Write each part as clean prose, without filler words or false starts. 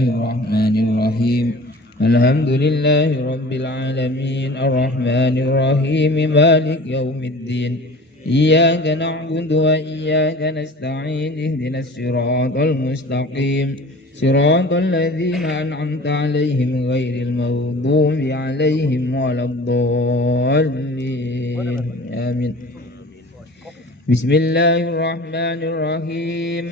الله الرحمن الرحيم الحمد لله رب العالمين الرحمن الرحيم مالك يوم الدين إياك نعبد وإياك نستعين اهدنا الصراط المستقيم صراط الذين أنعمت عليهم غير المغضوب عليهم ولا الضالين آمين. بسم الله الرحمن الرحيم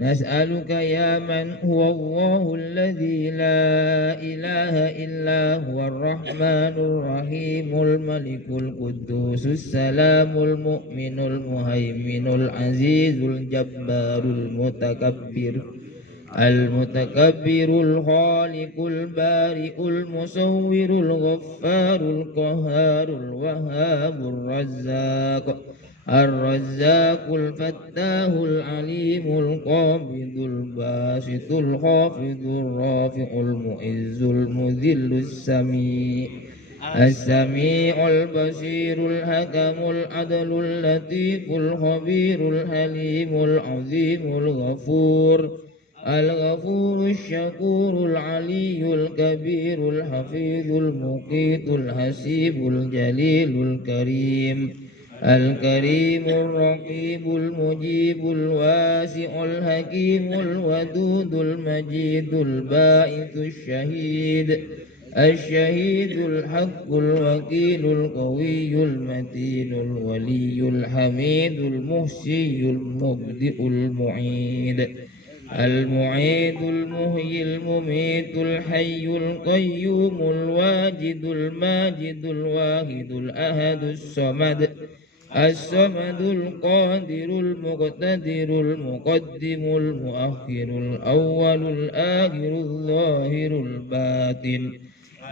نسألك يا من هو الله الذي لا إله إلا هو الرحمن الرحيم الملك القدوس السلام المؤمن المهيمن العزيز الجبار المتكبر الخالق البارئ المصور الغفار القهار الوهاب الرزاق الفتاه العليم القابض الباسط الخافض الرافع المعز المذل السميع البصير الحكم العدل اللطيف الخبير الحليم العظيم الغفور الشكور العلي الكبير الحفيظ المقيت الحسيب الجليل الكريم الرقيب المجيب الواسع الحكيم الودود المجيد الباعث الشهيد الحق الوكيل القوي المتين الولي الحميد المحصي المبدئ المعيد المحيي المميت الحي القيوم الواجد الماجد الواحد الأحد الصمد القادر المقتدر المقدم المؤخر الأول الآخر الظاهر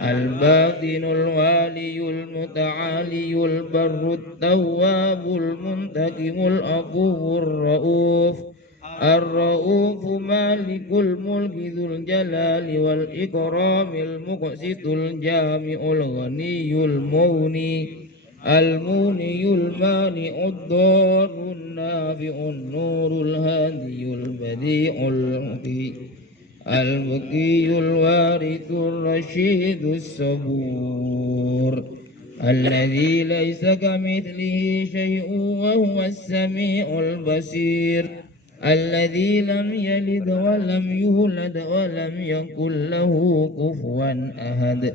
الباطن الوالي المتعالي البر التواب المنتقم العفو الرؤوف مالك الملك ذو الجلال والإكرام المقسط الجامع الغني الموني المانع الضار النافع النور الهادي البديع البقي الوارث الرشيد الصبور الذي ليس كمثله شيء وهو السميع البصير الذي لم يلد ولم يولد ولم يكن له كفوا أحد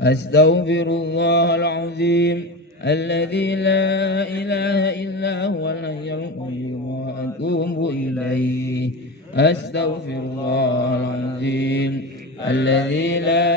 أستغفر الله العظيم الذي لا إله إلا هو الحي القيوم وأتوب إليه أستغفر الله العظيم الذي لا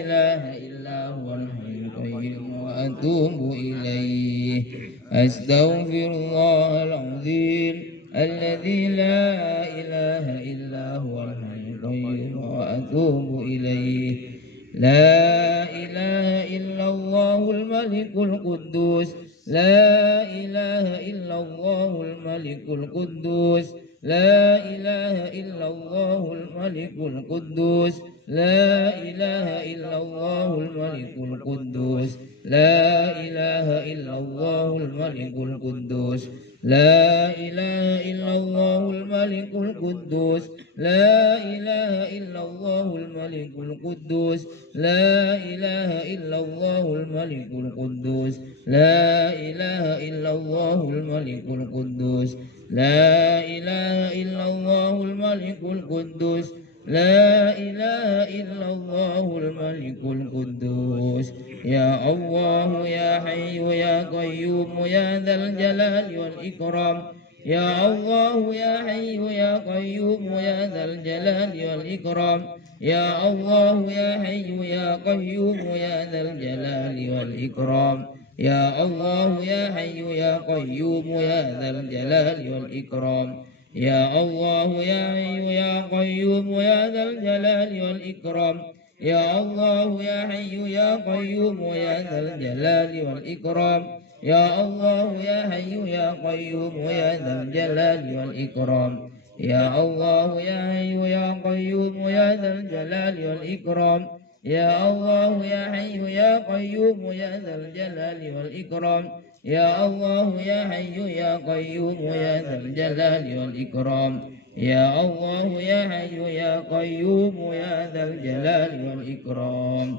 إله إلا هو الحي القيوم وأتوب إليه أستغفر الله العظيم الذي لا إله إلا هو الحي القيوم وأتوب إليه لا إله إلا الله الملك القدوس لا إله إلا الله الملك القدوس لا إله إلا الله الملك القدوس لا إله إلا الله الملك القدوس لا إله إلا الله الملك القدوس لا إله إلا الله الملك القدوس لا إله إلا الله الملك القدوس لا إله إلا الله الملك القدوس لا إله إلا الله الملك القدوس لا إله إلا الله الملك القدوس لا إله إلا الله الملك القدوس يا الله يا حي يا قيوم يا ذا الجلال والإكرام يا الله يا حي يا قيوم يا ذا الجلال والإكرام يا الله يا حي يا قيوم يا ذا الجلال والإكرام يا الله يا حي يا قيوم يا ذا الجلال والإكرام يا الله يا حي يا قيوم يا ذا الجلال والإكرام يا الله يا حي يا قيوم يا ذا الجلال والإكرام يا الله يا حي يا قيوم يا ذا الجلال والإكرام يا الله يا حي يا قيوم يا ذا الجلال والإكرام يا الله يا حي يا قيوم يا ذا الجلال والإكرام يا الله يا حي يا قيوم يا ذا الجلال والإكرام يا الله يا حي يا قيوم يا ذا الجلال والإكرام.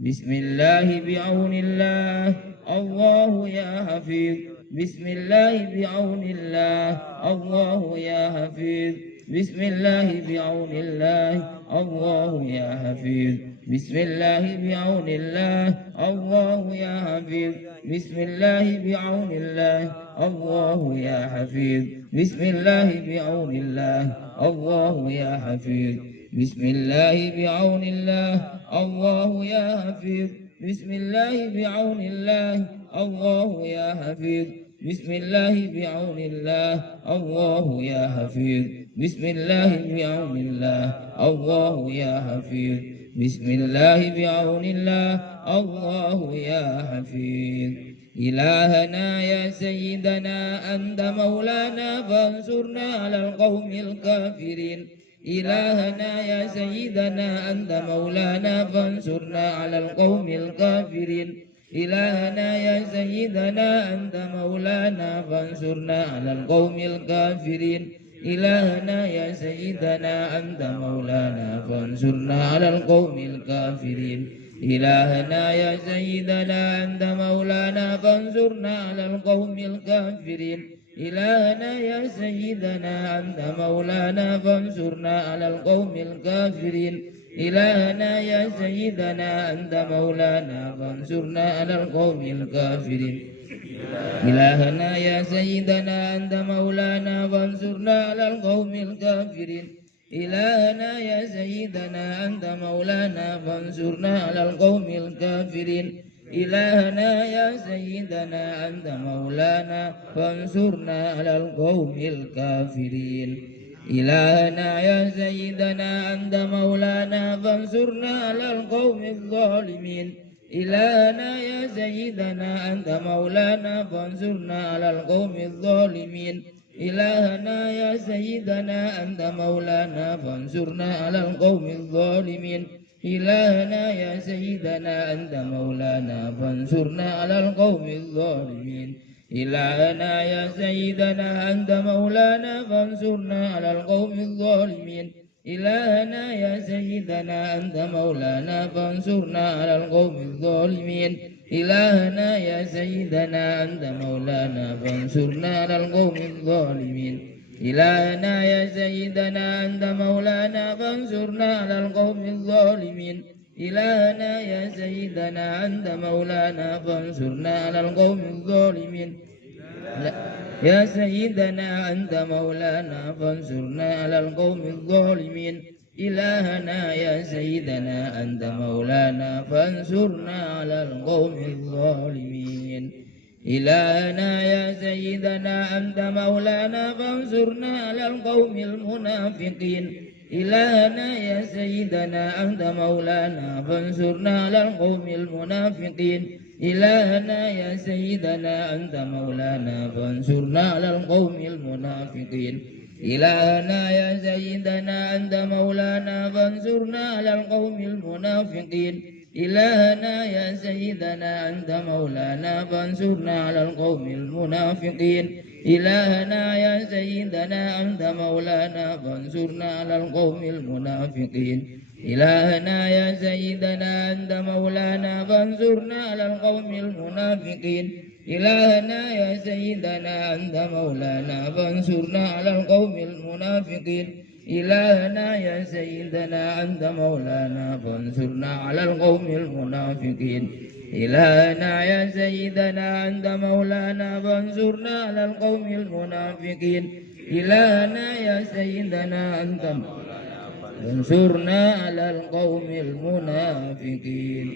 بسم الله بعون الله، الله يا حفيظ. بسم الله بعون الله، الله يا حفيظ. بسم الله بعون الله، الله يا حفيظ. بسم الله بعون الله، الله يا حفيظ. بسم الله بعون الله، الله يا حفيظ. بسم الله بعون الله، الله يا حفيظ. بسم الله بعون الله، الله يا حفيظ. بسم الله بعون الله، الله يا حفيظ. بسم الله بعون الله، الله يا حفيظ. بسم الله بعون الله، الله يا حفيظ. بسم الله بعون الله، الله يا حفيظ. إلهنا يا سيدنا أنت مولانا فانصرنا على القوم الكافرين. إلهنا يا سيدنا أنت مولانا فانصرنا على القوم الكافرين. إلهنا يا سيدنا أنت مولانا فانصرنا على القوم الكافرين. إلهنا يا سيدنا أنت مولانا فانصرنا على القوم الكافرين. إلهنا يا سيدنا أنت مولانا فانصرنا على القوم الكافرين. إلهنا يا سيدنا أنت مولانا فانصرنا على القوم الكافرين. إلهنا يا سيدنا أنت مولانا فانصرنا على القوم الكافرين. إلهنا يا سيدنا أنت مولانا فانصرنا على القوم الكافرين. إلهنا يا سيدنا أنت مولانا فانصرنا على القوم الكافرين. إلهنا يا سيدنا أنت مولانا فانصرنا على القوم الكافرين. إلهنا يا سيدنا أنت مولانا فانصرنا على القوم الظالمين. إلهنا يا سيدنا أنت مولانا فانصرنا على القوم الظالمين. إلهنا يا سيدنا أنت مولانا فانصرنا على القوم الظالمين. إلهنا يا سيدنا أنت مولانا فانصرنا على القوم الظالمين. إلهنا يا سيدنا أنت مولانا فانصرنا على القوم الظالمين. إلهنا يا سيدنا أنت مولانا فانصرنا على القوم الظالمين. إلهنا يا سيدنا أنت مولانا فانصرنا على القوم الظالمين. إلهنا يا سيدنا أنت مولانا فانصرنا على القوم الظالمين. إلهنا يا سيدنا أنت مولانا فانصرنا على القوم الظالمين. يا سيدنا أنت مولانا فانصرنا على القوم الظالمين. إلهنا يا سيدنا أنت مولانا فانصرنا على القوم الظالمين. إلهنا يا سيدنا أنت مولانا فانصرنا على القوم المنافقين. إلهنا يا سيدنا أنت مولانا فانصرنا على القوم المنافقين. إلهنا يا سيدنا أنت مولانا فانصرنا على القوم المنافقين. إلهنا يا سيدنا أنت مولانا فانصرنا على القوم المنافقين. إلهنا يا سيدنا أنت مولانا فانصرنا على القوم المنافقين. إلهنا يا سيدنا أنت مولانا فانصرنا على القوم المنافقين. إلهنا يا سيدنا أنت مولانا فانصرنا على القوم المنافقين. إلهنا يا سيدنا أنت مولانا فانصرنا على القوم المنافقين. إلهنا يا سيدنا أنت مولانا فانصرنا على القوم المنافقين. إلهنا يا سيدنا أنت مولانا فانصرنا على القوم المنافقين. إلهنا يا سيدنا أنت فانصرنا على القوم المنافقين.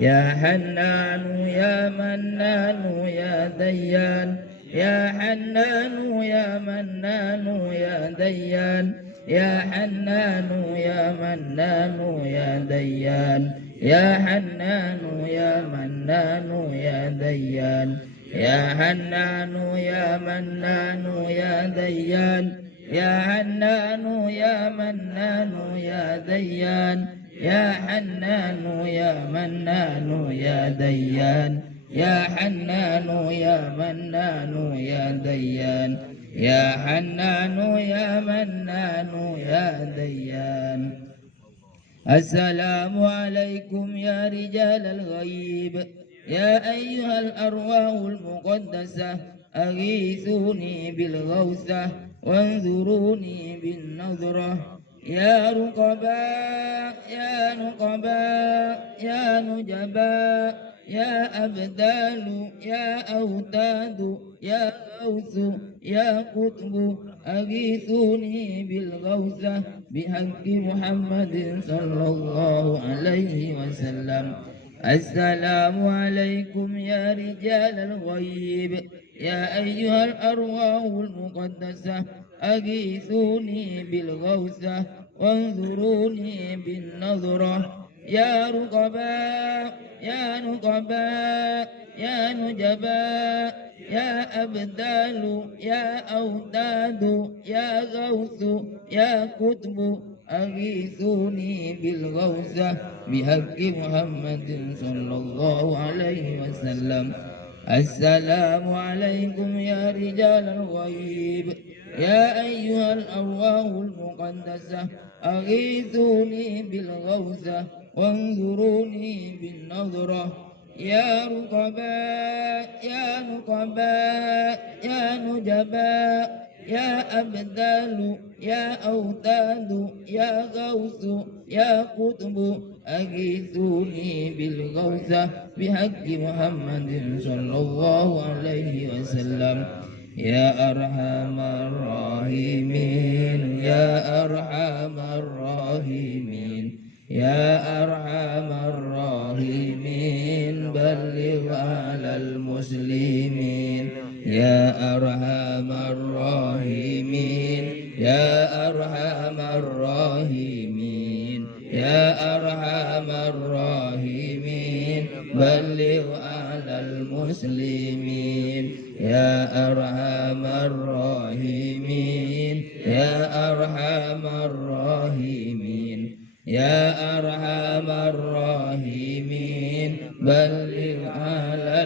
يا حنان يا منان يا ديان. يا حنان يا منان يا ديان. يا حنان يا منان يا ديان. يا حنان يا منان يا ديان. يا حنان يا منان يا ديان. يا حنان يا منان يا ديان. يا حنان يا منان يا ديان. يا حنان يا منان يا ديان. يا حنان يا منان يا ديان. السلام عليكم يا رجال الغيب، يا أيها الأرواح المقدسة، أغيثوني بالغوثة وانظروني بالنظرة. يا رقباء يا نقباء يا نجباء يا أبدال يا أوتاد يا غوث يا قطب، أغيثوني بالغوثة بحق محمد صلى الله عليه وسلم. السلام عليكم يا رجال الغيب، يا أيها الأرواح المقدسة، أغيثوني بالغوثة وانظروني بالنظرة. يا رقباء يا نقباء يا نجباء يا أبدال يا أوداد يا غوث يا قطب، أغيثوني بالغوثة بحق محمد صلى الله عليه وسلم. السلام عليكم يا رجال الغيب، يا أيها الأرواح المقدسة، أغيثوني بالغوثة وانظروني بالنظرة. يا رقباء يا نقباء يا نجباء يا أبدال يا أوتاد يا غوث يا قطب، أغيثوني بالغوثة بحق محمد صلى الله عليه وسلم. يا أرحم الراحمين يا أرحم الراحمين يا أرحم الراحمين، بلغ على المسلمين. يا أرحم الراحمين يا أرحم الراحمين يا أرحم الراحمين، بلغ على المسلمين. يا أرحم الراحمين يا أرحم الراحمين يا أرحم الراحمين، بلغ على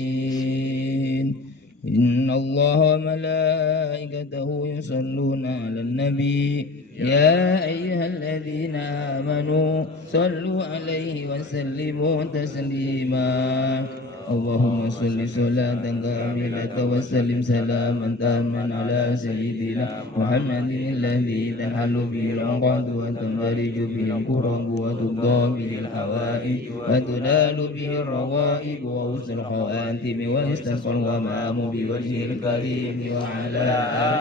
المسلمين. إن الله وملائكته يصلون على النبي، يا أيها الذين آمنوا صلوا عليه وسلموا تسليما. اللهم صل صلاة كاملة وسلم سلاما تاما على سيدنا محمد الذي تنحل به العقد وتنفرج به الكرب وتقضى به الحوائج وتنال به الروائب وحسن الخواتم ويستسقى الغمام بوجه الكريم وعلى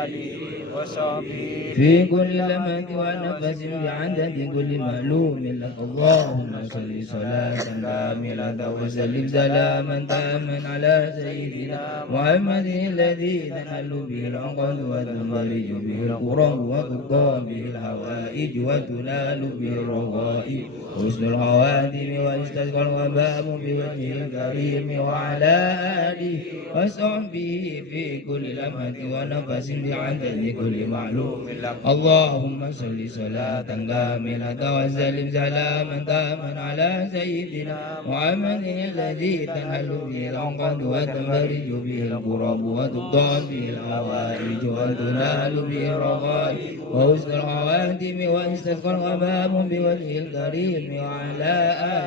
آله وصحبه في كل لمحة ونفس بعدد كل معلوم لك. اللهم صل صلاة كاملة وسلم سلاما تاما على سيدنا محمد الذي تنحل به العقد وتنفرج به الكرب وتقضى به الحوائج وتنال به الرغائب حسن الخواتم ويستسقى الغمام بوجهه الكريم وعلى آله وصحبه في كل لمحة ونفس بعدد كل معلوم لك. اللهم صل صلاة كاملة وسلم سلاما تاما على سيدنا محمد الذي تنحل به العقد وتنفرج به الكرب وتقضى به الحوائج وتنال به الرغائب وحسن الخواتم ويستسقى الغمام بوجهه الكريم وعلى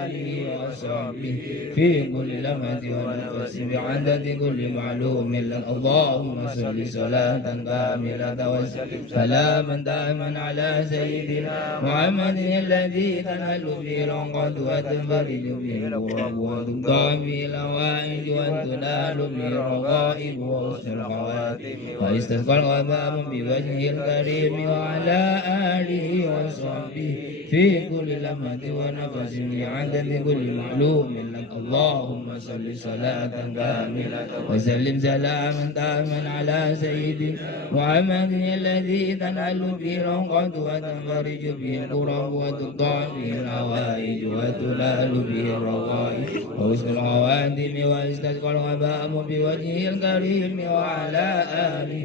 آله وصحبه في كل لمحة ونفس بعدد كل معلوم لك. اللهم صل صلاة كاملة وسلم سلاما دائما على سيدنا محمد الذي تنحل به العقد وتنفرج به الكرب وتقضى به الحوائج وتنال به الرغائب وحسن الخواتم ويستسقى الغمام بوجهه الكريم وعلى آله وصحبه في كل لمحة ونفس بعدد كل معلوم لك. اللهم صل صلاة كاملة وسلم سلاما تاما على سيدنا محمد الذي تنحل به العقد وتنفرج به الكرب وتقضى به الحوائج وتنال به الرغائب وحسن الخواتم ويستسقى الغمام بوجهه الكريم وعلى آله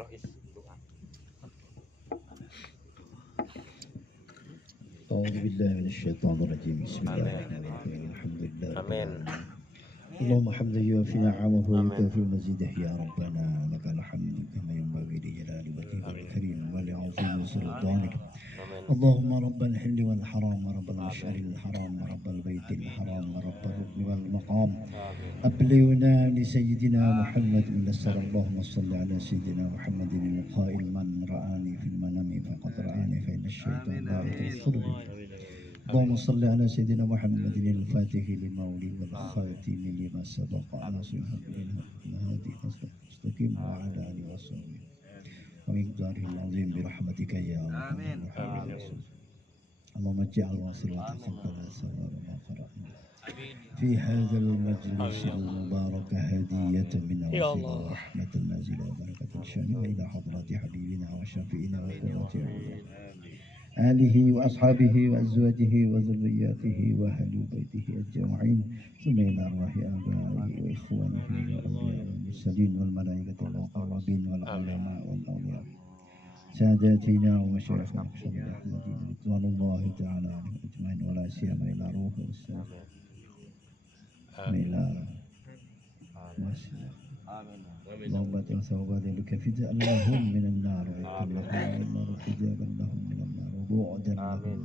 Rois doa. أعوذ بالله من الشيطان الرجيم بسم الله الرحمن الرحيم الحمد لله رب Amin. العالمين اللهم حمدا يوفي نعمه ويكافئ مزيده يا ربنا لك الحمد كما ينبغي لجلال وجهك الكريم ولعظيم سلطانك اللهم رب الحل والحرام رب المشعر الحرام رب البيت الحرام رب الركن والمقام أبلغنا لسيدنا محمد النصر اللهم صل على سيدنا محمد القائل من رآني في المنام فقد رآني فإن الشيطان لا يتوصل بي اللهم صل على سيدنا محمد الفاتح لما ولي والخاتم لما سبق ناصر الحق بالحق الهادي المستقيم وعلى آله وصحبه ومقداره العظيم برحمتك يا أرحم الراحمين اللهم اجعل وصلة خلقنا سواء ما قرأنا في هذا المجلس المبارك هدية من الله ورحمة نازلة وبركة شاملة إلى حضرة حبيبنا وشفيعنا وقرة أعيننا آله وأصحابه وأزواجه وذرياته وأهل بيته أجمعين ثم إلى أرواح آبائه وإخوانه والأنبياء والمرسلين والملائكة والمقربين والعلماء والأولياء ساداتنا ومشايخنا الأحمدين رضوان الله تعالى عليهم أجمعين ولا سيما إلى روح والسلام إلى اللهم اجعل ثوابات لك فداء لهم من النار وعتقا لهم من النار وحجابا لهم من النار وبعدا لهم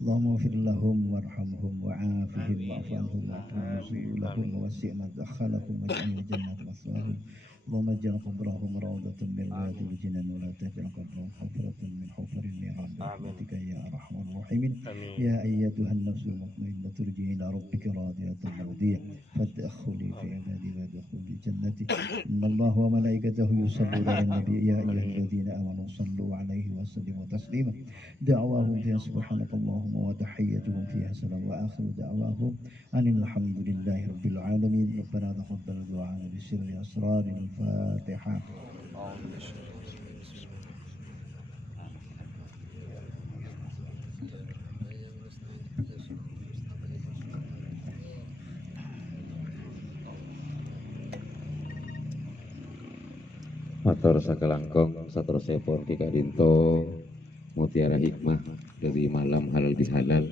اللهم اغفر لهم وارحمهم وعافهم واعف عنهم واكرم نزولهم ووسع مدخلهم واجعل الجنة مثواهم اللهم اجعل قبرهم روضة من رياض الجنان ولا تجعل قبرهم حفرة من حفر النيران برحمتك يا ارحم الراحمين يا ايتها النفس المطمئنة ارجعي الى ربك راضية مرضية فادخلي في عبادي وادخلي جنتي ان الله وملائكته يصلون على النبي يا ايها الذين امنوا صلوا عليه وسلموا تسليما دعواهم فيها سبحانك اللهم وتحيتهم فيها سلام واخر دعواهم ان الحمد لله رب العالمين ربنا تقبل دعاءنا بسر اسرار الفاتحة. Matur sakelangkong satrosipun Ki Kadinto Mutiara Hikmah dari Malam Halal Bihalal,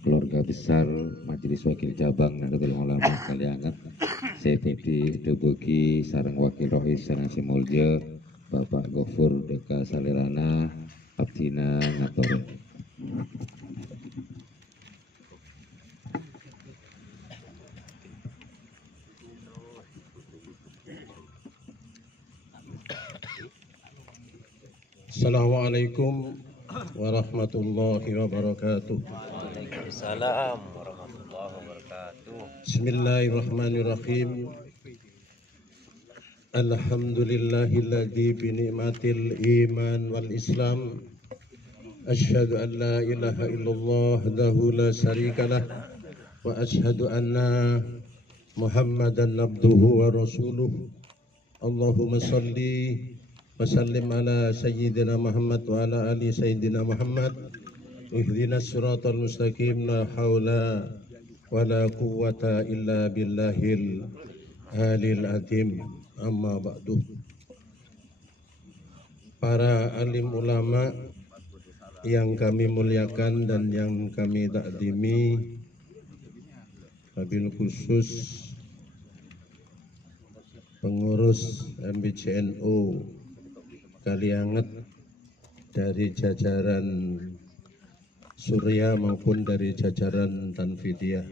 keluarga besar Majelis Wakil Cabang Nahdlatul Ulama Kaliangat, Saifudi Debogi sareng Wakil Rois Sanasi Mulya Bapak Gofur Deka Salirana Abdina Ngator. Assalamualaikum warahmatullahi wabarakatuh. Waalaikumsalam warahmatullahi wabarakatuh. Bismillahirrahmanirrahim. Alhamdulillahilladzi bi ni'matil iman wal islam asyhadu an la ilaha illallah wahdahu la syarikalah wa asyhadu anna Muhammadan abduhu wa rasuluh. Allahumma shalli wasallim ala sayyidina Muhammad wa ala ali sayyidina Muhammad ihdinas siratal mustaqim la haula wa la quwwata illa billahil alil azim amma ba'du. Para alim ulama yang kami muliakan dan yang kami takdimi, wabil khusus pengurus MBCNU Kaliangat dari jajaran Surya maupun dari jajaran Tanfidiyah,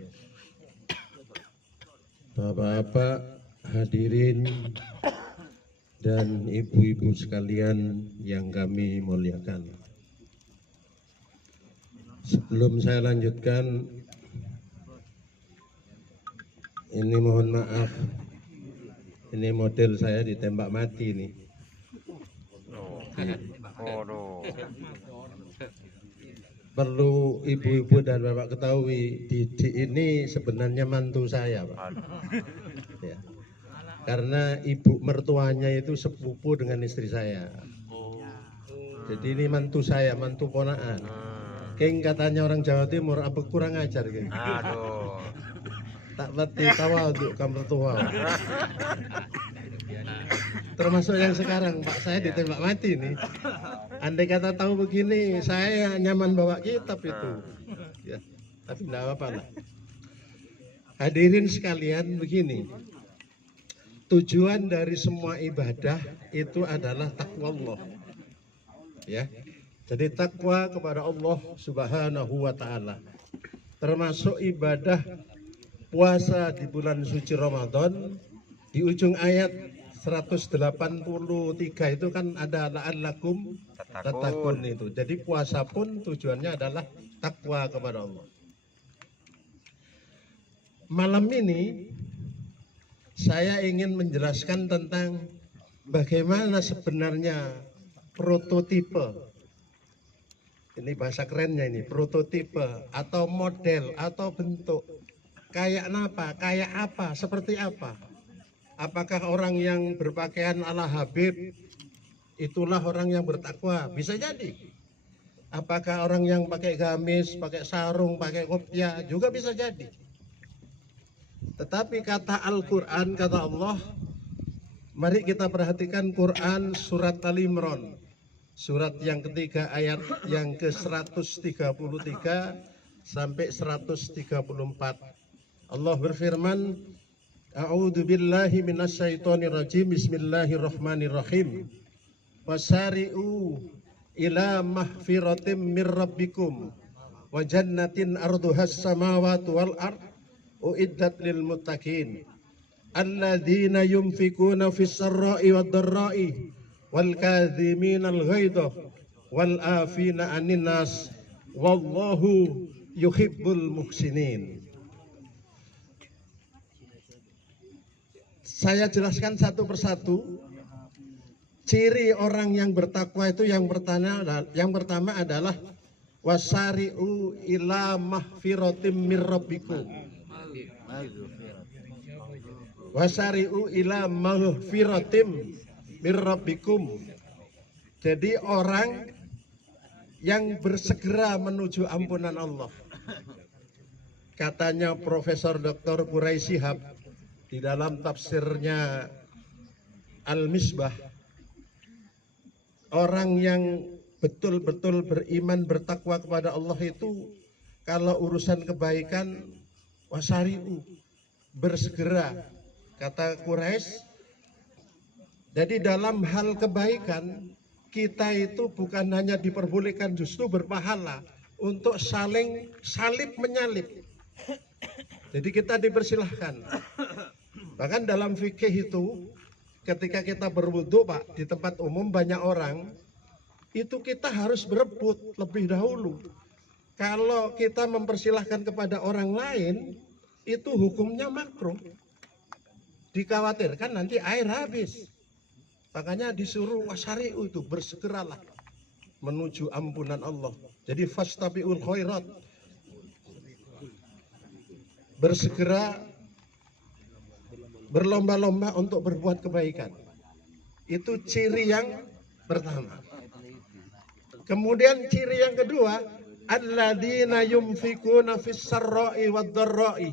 bapak-bapak hadirin dan ibu-ibu sekalian yang kami muliakan. Sebelum saya lanjutkan, ini mohon maaf, ini model saya ditembak mati nih. Perlu ibu-ibu dan bapak ketahui, Didi ini sebenarnya mantu saya, Pak. Ya. Karena ibu mertuanya itu sepupu dengan istri saya. Jadi ini mantu saya, mantu ponaan. Keng katanya orang Jawa Timur, apa kurang ajar keng? Aduh. Tak berarti tawa untuk kamu tua. termasuk yang sekarang Pak, saya ditembak mati nih. Andai kata tahu begini, saya nyaman bawa kitab itu. Ya, tapi tidak apa-apa lah. Hadirin sekalian, begini. Tujuan dari semua ibadah itu adalah takwa Allah. Ya. Jadi takwa kepada Allah Subhanahu wa taala. Termasuk ibadah puasa di bulan suci Ramadan. Di ujung ayat 183 itu kan ada la'allakum tattaqun itu. Jadi puasa pun tujuannya adalah takwa kepada Allah. Malam ini saya ingin menjelaskan tentang bagaimana sebenarnya prototipe. Ini bahasa kerennya ini, prototipe atau model atau bentuk. Kayak apa? Kayak apa? Seperti apa? Apakah orang yang berpakaian ala Habib itulah orang yang bertakwa? Bisa jadi. Apakah orang yang pakai gamis, pakai sarung, pakai kopiah? Juga bisa jadi. Tetapi kata Al-Quran, kata Allah, mari kita perhatikan Quran surat Al-Imran. Surat yang ketiga ayat yang ke-133 sampai 134. Allah berfirman, A'udzu billahi minasyaitonir rajim. Bismillahirrahmanirrahim. Wasari'u ila mahfiratim mir rabbikum wa jannatin arduhas samawati wal ard uiddat lil muttaqin alladzina yunfikuna fis sarra'i wad dharra'i wal kadhiminal ghaidha wal afina 'anin nas wallahu yuhibbul muhsinin. Saya jelaskan satu persatu. Ciri orang yang bertakwa itu yang pertama adalah wasari'u ila mahfiratim mir rabbikum. Wasari'u ila mahfiratim mir rabbikum. Jadi orang yang bersegera menuju ampunan Allah. Katanya Profesor Dr. Quraisy Shihab di dalam tafsirnya Al-Misbah, orang yang betul-betul beriman bertakwa kepada Allah itu kalau urusan kebaikan wasari'u, bersegera, kata Quraisy. Jadi dalam hal kebaikan kita itu bukan hanya diperbolehkan, justru berpahala untuk saling salib menyalip. Jadi kita dipersilahkan. Bahkan dalam fikih itu ketika kita berwudu Pak di tempat umum banyak orang, itu kita harus berebut lebih dahulu. Kalau kita mempersilahkan kepada orang lain, itu hukumnya makruh. Dikhawatirkan nanti air habis. Makanya disuruh wasari'u itu, bersegeralah menuju ampunan Allah. Jadi fastabiqul khairat, bersegera, berlomba-lomba untuk berbuat kebaikan. Itu ciri yang pertama. Kemudian ciri yang kedua, alladzina yunfikuna fis sarra'i wad dharra'i.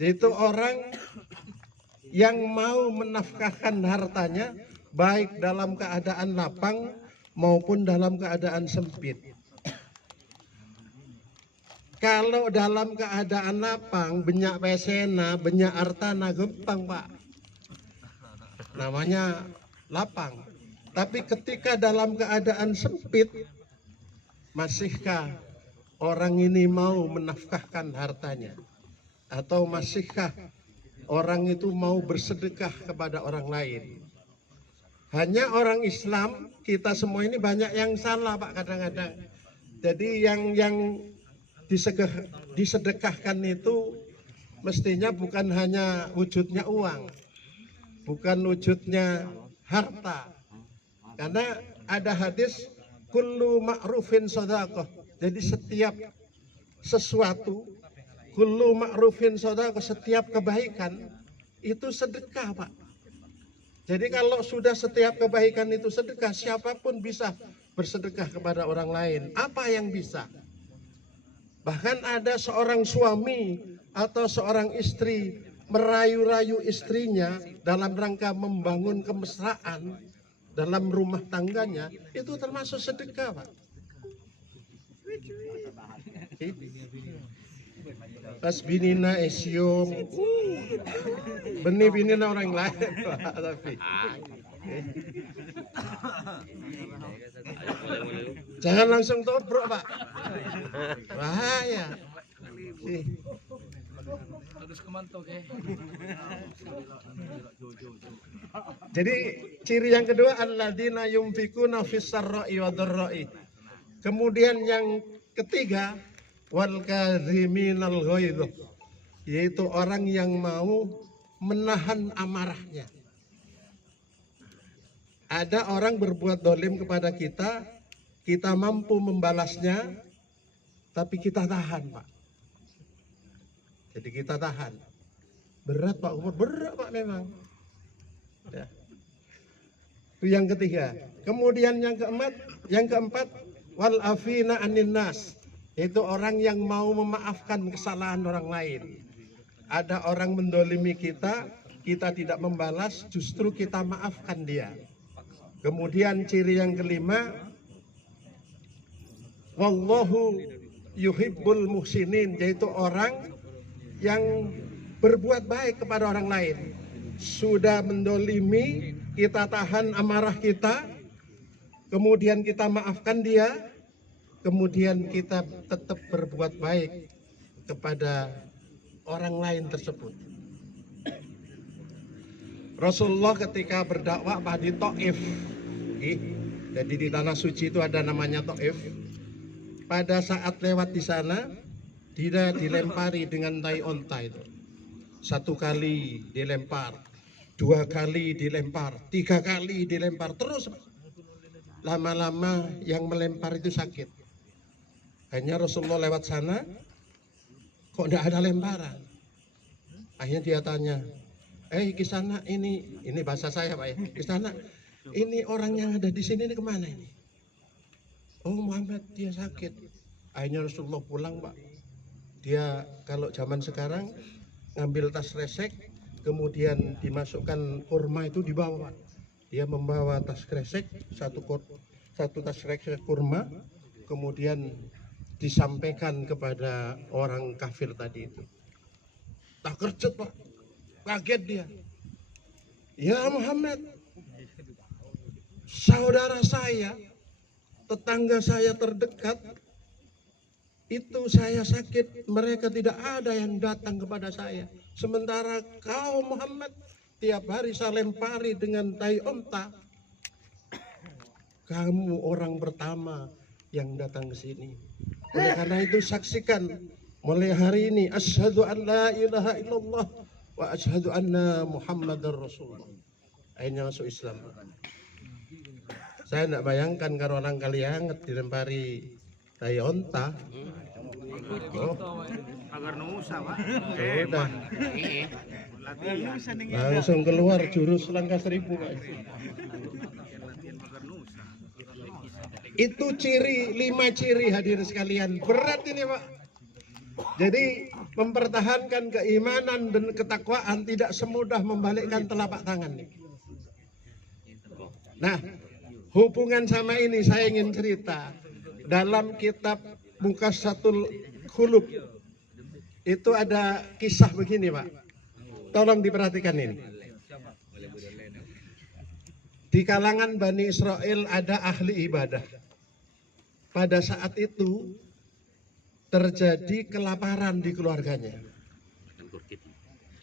Itu orang yang mau menafkahkan hartanya baik dalam keadaan lapang maupun dalam keadaan sempit. Kalau dalam keadaan lapang, banyak pesena, banyak hartana, gampang Pak. Namanya lapang. Tapi ketika dalam keadaan sempit, masihkah orang ini mau menafkahkan hartanya? Atau masihkah orang itu mau bersedekah kepada orang lain? Hanya orang Islam, kita semua ini banyak yang salah Pak kadang-kadang. Jadi yang disedekahkan itu mestinya bukan hanya wujudnya uang, bukan wujudnya harta. Karena ada hadis kullu ma'rufin shadaqah. Jadi setiap sesuatu, kullu ma'rufin shadaqah, setiap kebaikan itu sedekah Pak. Jadi kalau sudah setiap kebaikan itu sedekah, siapapun bisa bersedekah kepada orang lain. Apa yang bisa? Bahkan ada seorang suami atau seorang istri merayu-rayu istrinya dalam rangka membangun kemesraan dalam rumah tangganya, itu termasuk sedekah, Pak. Pas binina esium, benih-binina orang lain, Pak. Tapi jangan langsung tobrok, Pak. Bahaya. Jadi ciri yang kedua, alladzina yunfikuna fis sarra'i wa dharra'i. Kemudian yang ketiga, wal kadhiminal ghaidh, yaitu orang yang mau menahan amarahnya. Ada orang berbuat dolim kepada kita, kita mampu membalasnya, tapi kita tahan, Pak. Jadi kita tahan. Berat, Pak Umar, berat, Pak, memang. Ya. Itu yang ketiga. Kemudian yang keempat, wal afina anin nas, yaitu orang yang mau memaafkan kesalahan orang lain. Ada orang mendolimi kita, kita tidak membalas, justru kita maafkan dia. Kemudian ciri yang kelima, wallahu yuhibbul muhsinin, yaitu orang yang berbuat baik kepada orang lain. Sudah mendolimi, kita tahan amarah kita, kemudian kita maafkan dia, kemudian kita tetap berbuat baik kepada orang lain tersebut. Rasulullah ketika berdakwah di Taif, jadi di tanah suci itu ada namanya Taif. Pada saat lewat di sana, dia dilempari dengan tai onta itu. 1 kali dilempar, 2 kali dilempar, 3 kali dilempar, terus lama-lama yang melempar itu sakit. Hanya Rasulullah lewat sana, kok tidak ada lemparan. Akhirnya dia tanya, Kisana, ini bahasa saya, Pak, ya. Kisana, ini orang yang ada di sini ini kemana ini? Oh, Muhammad, dia sakit. Akhirnya Rasulullah pulang, Pak. Dia kalau zaman sekarang ngambil tas kresek, kemudian dimasukkan kurma itu dibawa. Dia membawa tas kresek, satu tas kresek kurma, kemudian disampaikan kepada orang kafir tadi itu. Tak kerjet, Pak. Kaget dia. Ya Muhammad, saudara saya, tetangga saya terdekat, itu saya sakit, mereka tidak ada yang datang kepada saya. Sementara kau Muhammad, tiap hari saya lempari dengan tai onta. Kamu orang pertama yang datang ke sini. Oleh karena itu saksikan mulai hari ini, asyhadu an la ilaha illallah wa asyhadu anna Muhammadar Rasulullah. Akhirnya masuk Islam. Saya tidak bayangkan kalau orang Kalianget dilempari tai onta. Oh. Sudah. Langsung keluar jurus langkah 1000, Pak. Itu ciri, 5 ciri hadirin sekalian. Berat ini, Pak. Jadi mempertahankan keimanan dan ketakwaan tidak semudah membalikkan telapak tangan. Nah, hubungan sama ini saya ingin cerita. Dalam kitab Muqassatul Qulub itu ada kisah begini, Pak. Tolong diperhatikan ini. Di kalangan Bani Israel ada ahli ibadah. Pada saat itu terjadi kelaparan di keluarganya.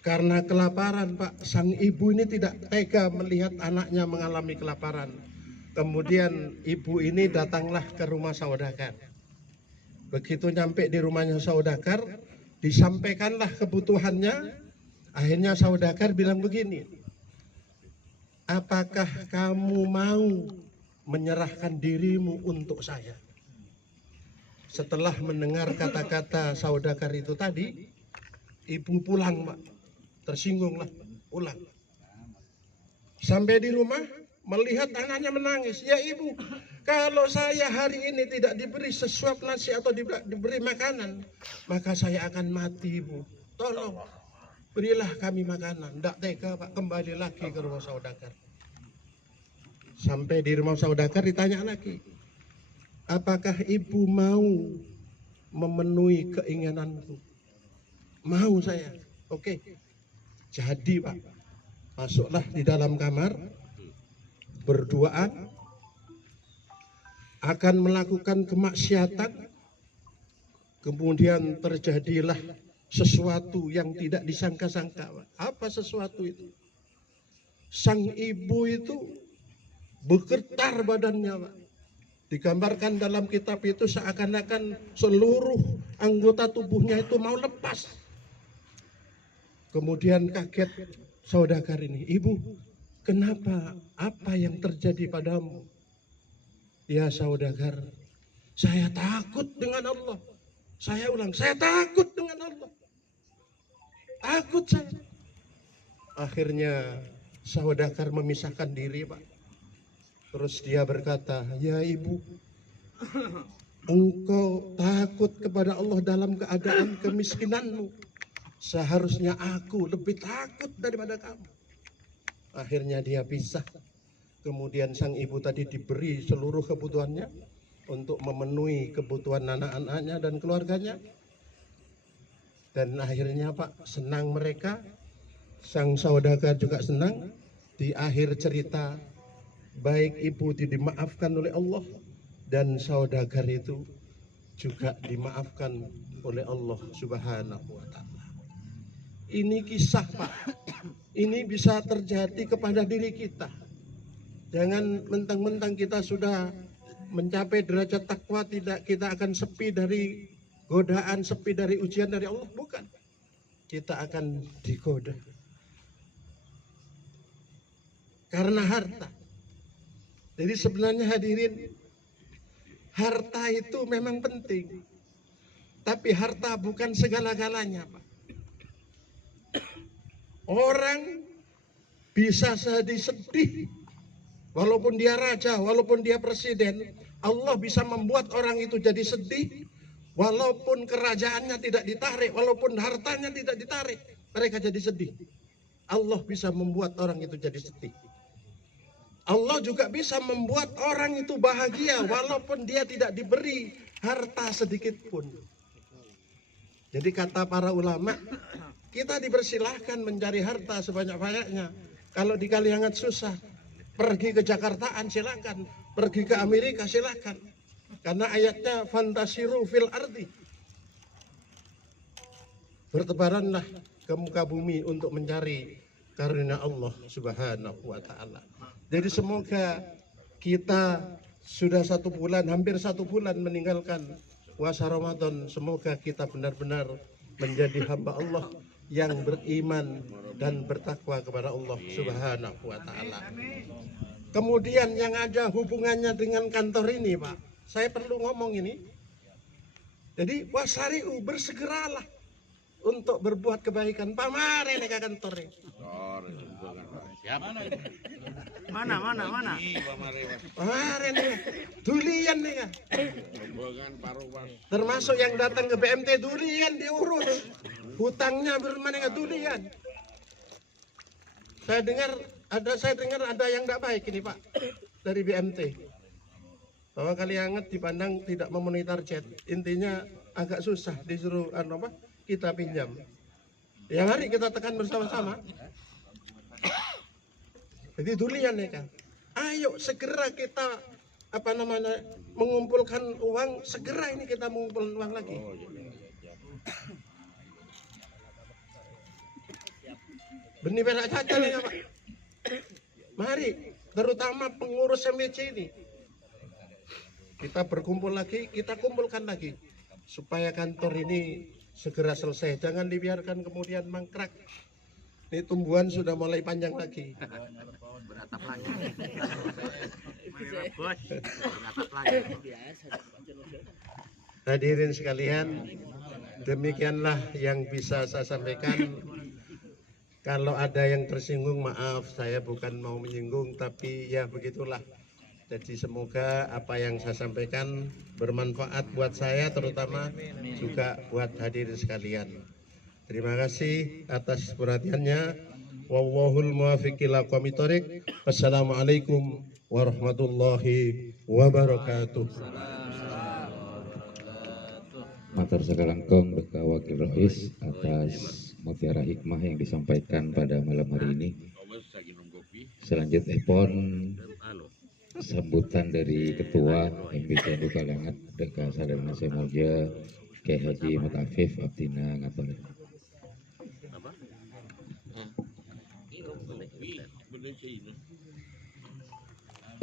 Karena kelaparan, Pak, sang ibu ini tidak tega melihat anaknya mengalami kelaparan. Kemudian ibu ini datanglah ke rumah saudagar. Begitu nyampe di rumahnya saudagar, disampaikanlah kebutuhannya. Akhirnya saudagar bilang begini, apakah kamu mau menyerahkan dirimu untuk saya? Setelah mendengar kata-kata saudagar itu tadi, ibu pulang, Pak. Tersinggunglah, pulang. Sampai di rumah, melihat anaknya menangis. Ya ibu, kalau saya hari ini tidak diberi sesuap nasi atau diberi makanan, maka saya akan mati, ibu. Tolong. berilah kami makanan. Tidak tega Pak, kembali lagi ke rumah saudagar. Sampai di rumah saudagar ditanya lagi, apakah ibu mau memenuhi keinginanku? Mau saya. Oke. Jadi Pak, masuklah di dalam kamar, berduaan, akan melakukan kemaksiatan, kemudian terjadilah sesuatu yang tidak disangka-sangka. Apa sesuatu itu? Sang ibu itu bergetar badannya, Pak. Digambarkan dalam kitab itu seakan-akan seluruh anggota tubuhnya itu mau lepas. Kemudian kaget saudagar ini, ibu, kenapa? Apa yang terjadi padamu? Ya saudagar, saya takut dengan Allah. Saya ulang, saya takut dengan Allah. Takut saya. Akhirnya saudagar memisahkan diri, Pak. Terus dia berkata, ya ibu, engkau takut kepada Allah dalam keadaan kemiskinanmu. Seharusnya aku lebih takut daripada kamu. Akhirnya dia pisah. Kemudian sang ibu tadi diberi seluruh kebutuhannya untuk memenuhi kebutuhan anak-anaknya dan keluarganya. Dan akhirnya Pak, senang mereka, sang saudagar juga senang. Di akhir cerita, baik ibu dimaafkan oleh Allah dan saudagar itu juga dimaafkan oleh Allah Subhanahu wa Ta'ala. Ini kisah Pak, ini bisa terjadi kepada diri kita. Jangan mentang-mentang kita sudah mencapai derajat takwa, tidak kita akan sepi dari godaan, sepi dari ujian dari Allah. Bukan, kita akan digoda karena harta. Jadi sebenarnya hadirin, harta itu memang penting, tapi harta bukan segala-galanya, Pak. Orang bisa sedih, walaupun dia raja, walaupun dia presiden, Allah bisa membuat orang itu jadi sedih, walaupun kerajaannya tidak ditarik, walaupun hartanya tidak ditarik, mereka jadi sedih. Allah bisa membuat orang itu jadi sedih. Allah juga bisa membuat orang itu bahagia walaupun dia tidak diberi harta sedikit pun. Jadi kata para ulama, kita dipersilahkan mencari harta sebanyak-banyaknya. Kalau di Kaliangat susah, pergi ke Jakartaan silakan, pergi ke Amerika silakan. Karena ayatnya fantasiru fil ardi. Bertebaranlah ke muka bumi untuk mencari karunia Allah Subhanahu wa Ta'ala. Jadi semoga kita sudah 1 bulan, hampir 1 bulan meninggalkan puasa Ramadan. Semoga kita benar-benar menjadi hamba Allah yang beriman dan bertakwa kepada Allah Subhanahu wa Ta'ala. Kemudian yang ada hubungannya dengan kantor ini, Pak, saya perlu ngomong ini. Jadi wasari'u, bersegeralah untuk berbuat kebaikan. Pamare nek kantor ini. Mana? Pamare nek. Dulian nek. Termasuk yang datang ke BMT dulian diurus. Hutangnya bermana dulian. Saya dengar ada yang tidak baik ini Pak dari BMT. Bahwa Kaliangat dipandang tidak memenuhi target. Intinya agak susah disuruh kita pinjam. Yang hari kita tekan bersama-sama. Jadi dulian ya kan. Ayo segera kita mengumpulkan uang, segera ini kita mengumpulkan uang lagi. Benih perak caca nih Pak. Mari, terutama pengurus MWC ini. Kita berkumpul lagi, kita kumpulkan lagi. Supaya kantor ini segera selesai. Jangan dibiarkan kemudian mangkrak. Ini tumbuhan sudah mulai panjang lagi. Hadirin sekalian, demikianlah yang bisa saya sampaikan. Kalau ada yang tersinggung, maaf, saya bukan mau menyinggung, tapi ya begitulah. Jadi semoga apa yang saya sampaikan bermanfaat buat saya, terutama juga buat hadirin sekalian. Terima kasih atas perhatiannya. Wallahul muwaffiq ila aqwamit thoriq. Wassalamualaikum warahmatullahi wabarakatuh. Matur sakalangkong Beka Wakil Rais atas mutiara hikmah yang disampaikan pada malam hari ini. Selanjutnya pun sambutan dari Ketua MBC Kalangat Deka Sadana Semoja Kiai Haji Mutafif Abdina Ngaton.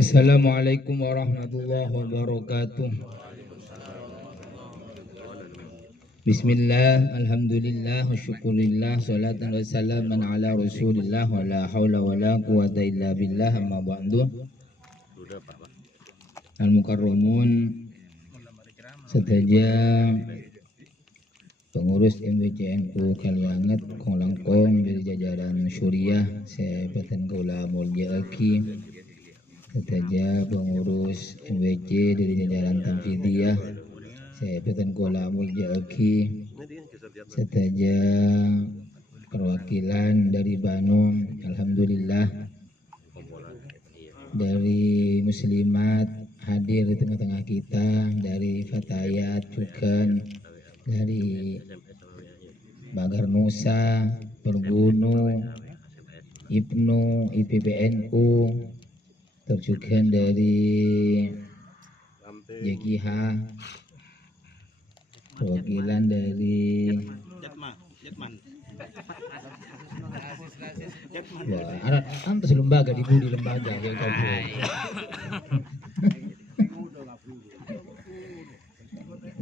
Assalamualaikum warahmatullahi wabarakatuh. Bismillah, alhamdulillah, wa syukurillah, salatan wa salaman ala rasulillah, wa la hawla wa la quwata illa billah, amma ba'du. Al-Mukarramun sedaja pengurus MBCNU Kalianget Konglangkong dari jajaran Syuriah Sebatan Kaula Mulya Aki, sedaja pengurus MBC dari jajaran Tamfidiyah Sebatan Kaula Mulya Aki, sedaja perwakilan dari Banung, alhamdulillah dari muslimat hadir di tengah-tengah kita, dari Fatayat juga, dari Bagar Nusa, Pergunu, Ibnu, IPBNU, terjuga dari JGH, perwakilan dari ya, antas lembaga di lembaga ya kau.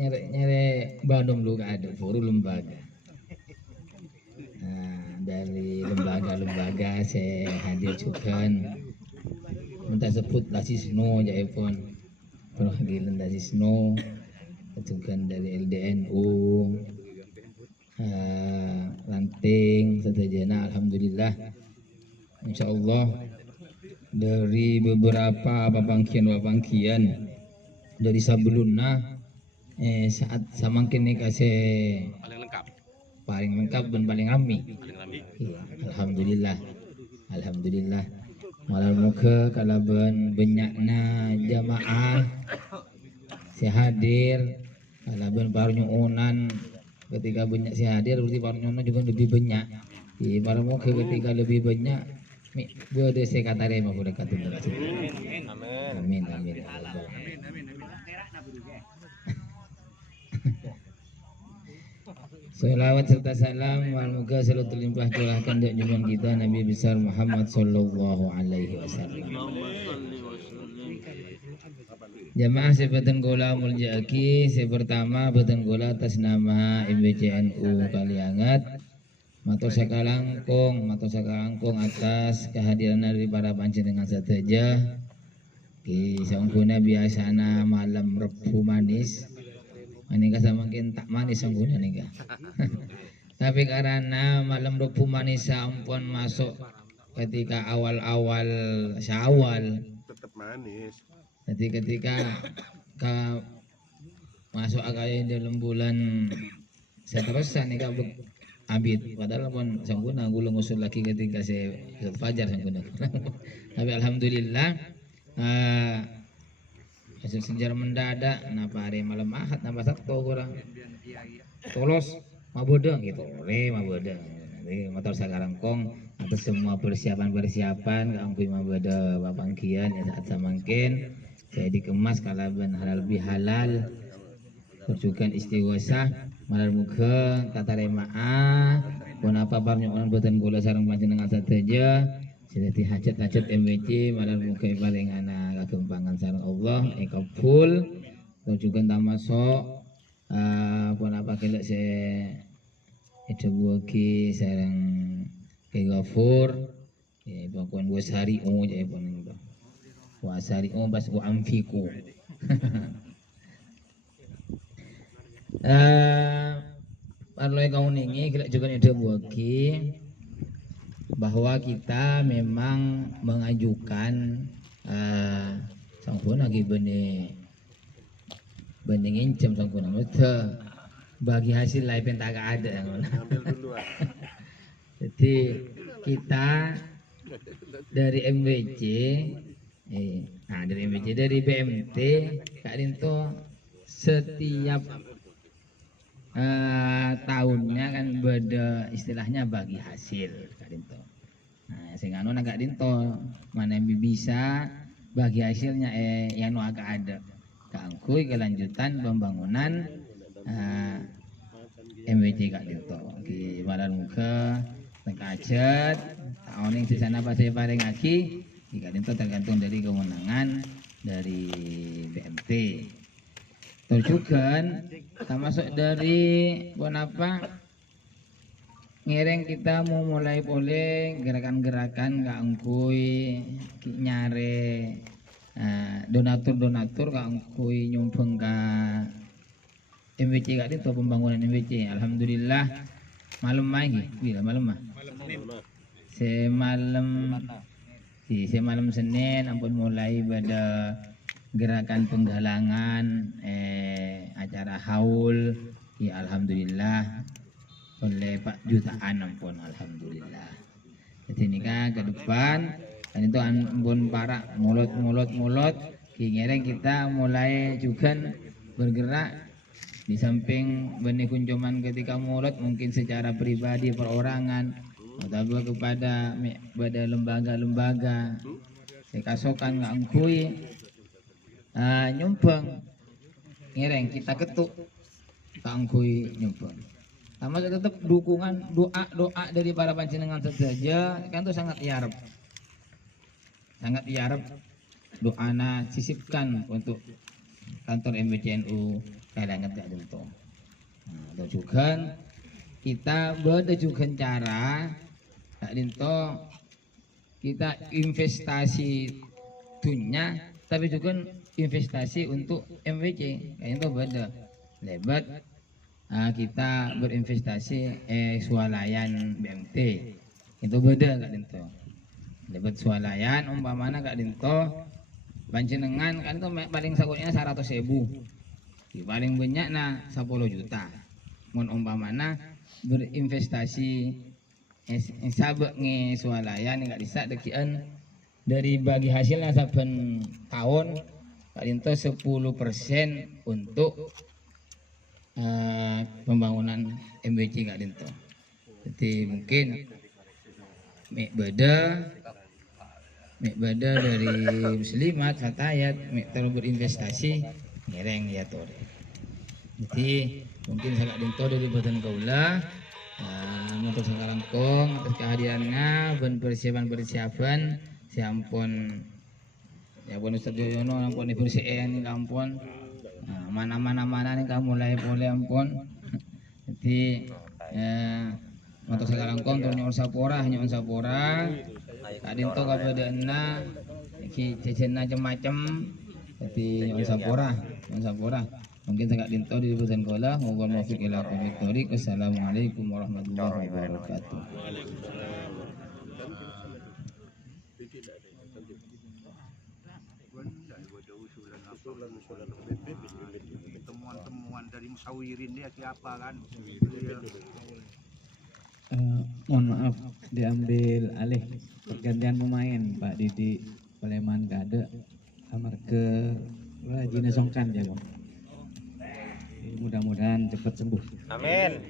Nyere Bandung lu gak ada forum lembaga. Nah, dari lembaga-lembaga saya hadir juga. Minta sebut Dasisno Jaipun, perwakilan Dasisno, juga dari LDNU, Ranting, setajana alhamdulillah. Insya Allah dari beberapa babangkian dari sebelumnya saat samangkin nih kasih paling lengkap dan paling rami. Ya, alhamdulillah malam muka kalaban banyakna jamaah saya hadir, kalaban parnyuunan ketika banyak saya hadir berarti parnyuunan juga lebih banyak. Di malam muka ketika lebih banyak boleh saya kata rema boleh kata amin. Salawat serta salam semoga selalu terlimpah curahkan dari junjungan kita Nabi besar Muhammad sallallahu alaihi wasallam. Jamaah Sebatan Gola Mulya Aki, Sebatan Gola atas nama MBCNU Kalianget. Matur sakalangkong atas kehadiran dari para panjenengan sedaja. Ki sangguna biasana malam Rebu manis. Anika samakin tak manis sangguna nika. Tapi karena malam Rebu manis ampun masuk ketika awal-awal Syawal. Tetap manis. Jadi ketika masuk agak dalam bulan seterusnya nika abid, padahal pun sangguna gulung usul lagi ketika saya fajar sangguna. Tapi alhamdulillah hasil sejarah mendadak napa hari malam Ahad napa Sabtu kurang tolos mabodeng gitu mabodeng. Jadi motor sekarang kong atas semua persiapan kangkui maboda babangkian ya saat samangkin saya dikemas kalaban halal bihalal perjukan istighosah malar muga tata remaah pun apa parnyoan boten kula sareng panjenengan sateja sedati hajat MBC malar muga paling ana kagempangan sareng Allah kabul perjukan tamasok pun apa kelek saya itu buki sareng Ki Ghafur ya pokon wasari ya pun itu wasari bas ku amfiku. Parloi kau ningi kita juga ada buaki bahwa kita memang mengajukan sangkuna lagi bening incem sangkuna muda bagi hasil lah pentak ada. Ambil dulu ah. Jadi kita dari MWC, dari MWC, dari BMT, Kak Rinto setiap tahunnya kan beda istilahnya bagi hasil Kak Rinto. Nah, sing anu Kak Rinto mana yang bisa bagi hasilnya yang agak ada. Kangkui kelanjutan pembangunan MWC Kak Rinto. Di Badan Muka, Tengkajet, tahun yang sisana pasai paling lagi, Kak Rinto tergantung dari kewenangan dari BMT. Juga termasuk dari apa ngereng kita mau mulai boleh gerakan-gerakan Kak Angkui nyare donatur Kak Angkui nyumbang ke MWC Kak Rinto pembangunan MWC. Alhamdulillah malam lagi, bila malam mah semalam Senin ampun mulai pada gerakan penggalangan acara haul ya alhamdulillah oleh Pak jutaan ampun alhamdulillah. Jadi ini kan ke depan dan itu ampun para mulot kingereng kita mulai juga bergerak di samping benih kunjungan ketika mulot mungkin secara pribadi perorangan atau kepada lembaga-lembaga kasokan ngangkui nyumbang ngereng kita ketuk kangkui nyumbang sama tetap dukungan doa dari para panjenengan saja kan itu sangat iarep doana sisipkan untuk kantor MWCNU Kalangan Kak Rinto. Nah, juga kita juga cara Kak Rinto kita investasi dunia tapi juga investasi untuk MWC kayak itu beda lebat kita berinvestasi swalayan BMT itu beda Kak Rinto lebat swalayan umpamana Kak Rinto panjenengan kan itu paling sakutnya 100.000 paling banyak 10 juta mun umpamana berinvestasi sabek nge swalayan nggak bisa dekian dari bagi hasilnya saben tahun Kak Rinto 10% untuk pembangunan MWC Kak Rinto. Jadi mungkin mek beda dari muslimat fatayat mek terus berinvestasi ngereng ya tuh. Jadi mungkin Kak Rinto dari Badan Kaula untuk sekarang kong atas kehadirannya dan persiapan siampun ya pun Ustaz Yoyono ampun Ibu CN ampun mana nih kamu mulai boleh ampun jadi untuk sekarang kong tur nyon sapora Kak Rinto kabedana iki jejenna macam-macam jadi nyon sapora mungkin Kak Rinto di Badan Kaula mohon maaf ila komitorik. Assalamualaikum warahmatullahi wabarakatuh. Temuan-temuan dari musawirin dia siapa kan? Mohon maaf diambil alih pergantian pemain Pak Didi Paleman Kade kamar ke Jina Songkan ya Bang. Mudah-mudahan cepat sembuh. Amin.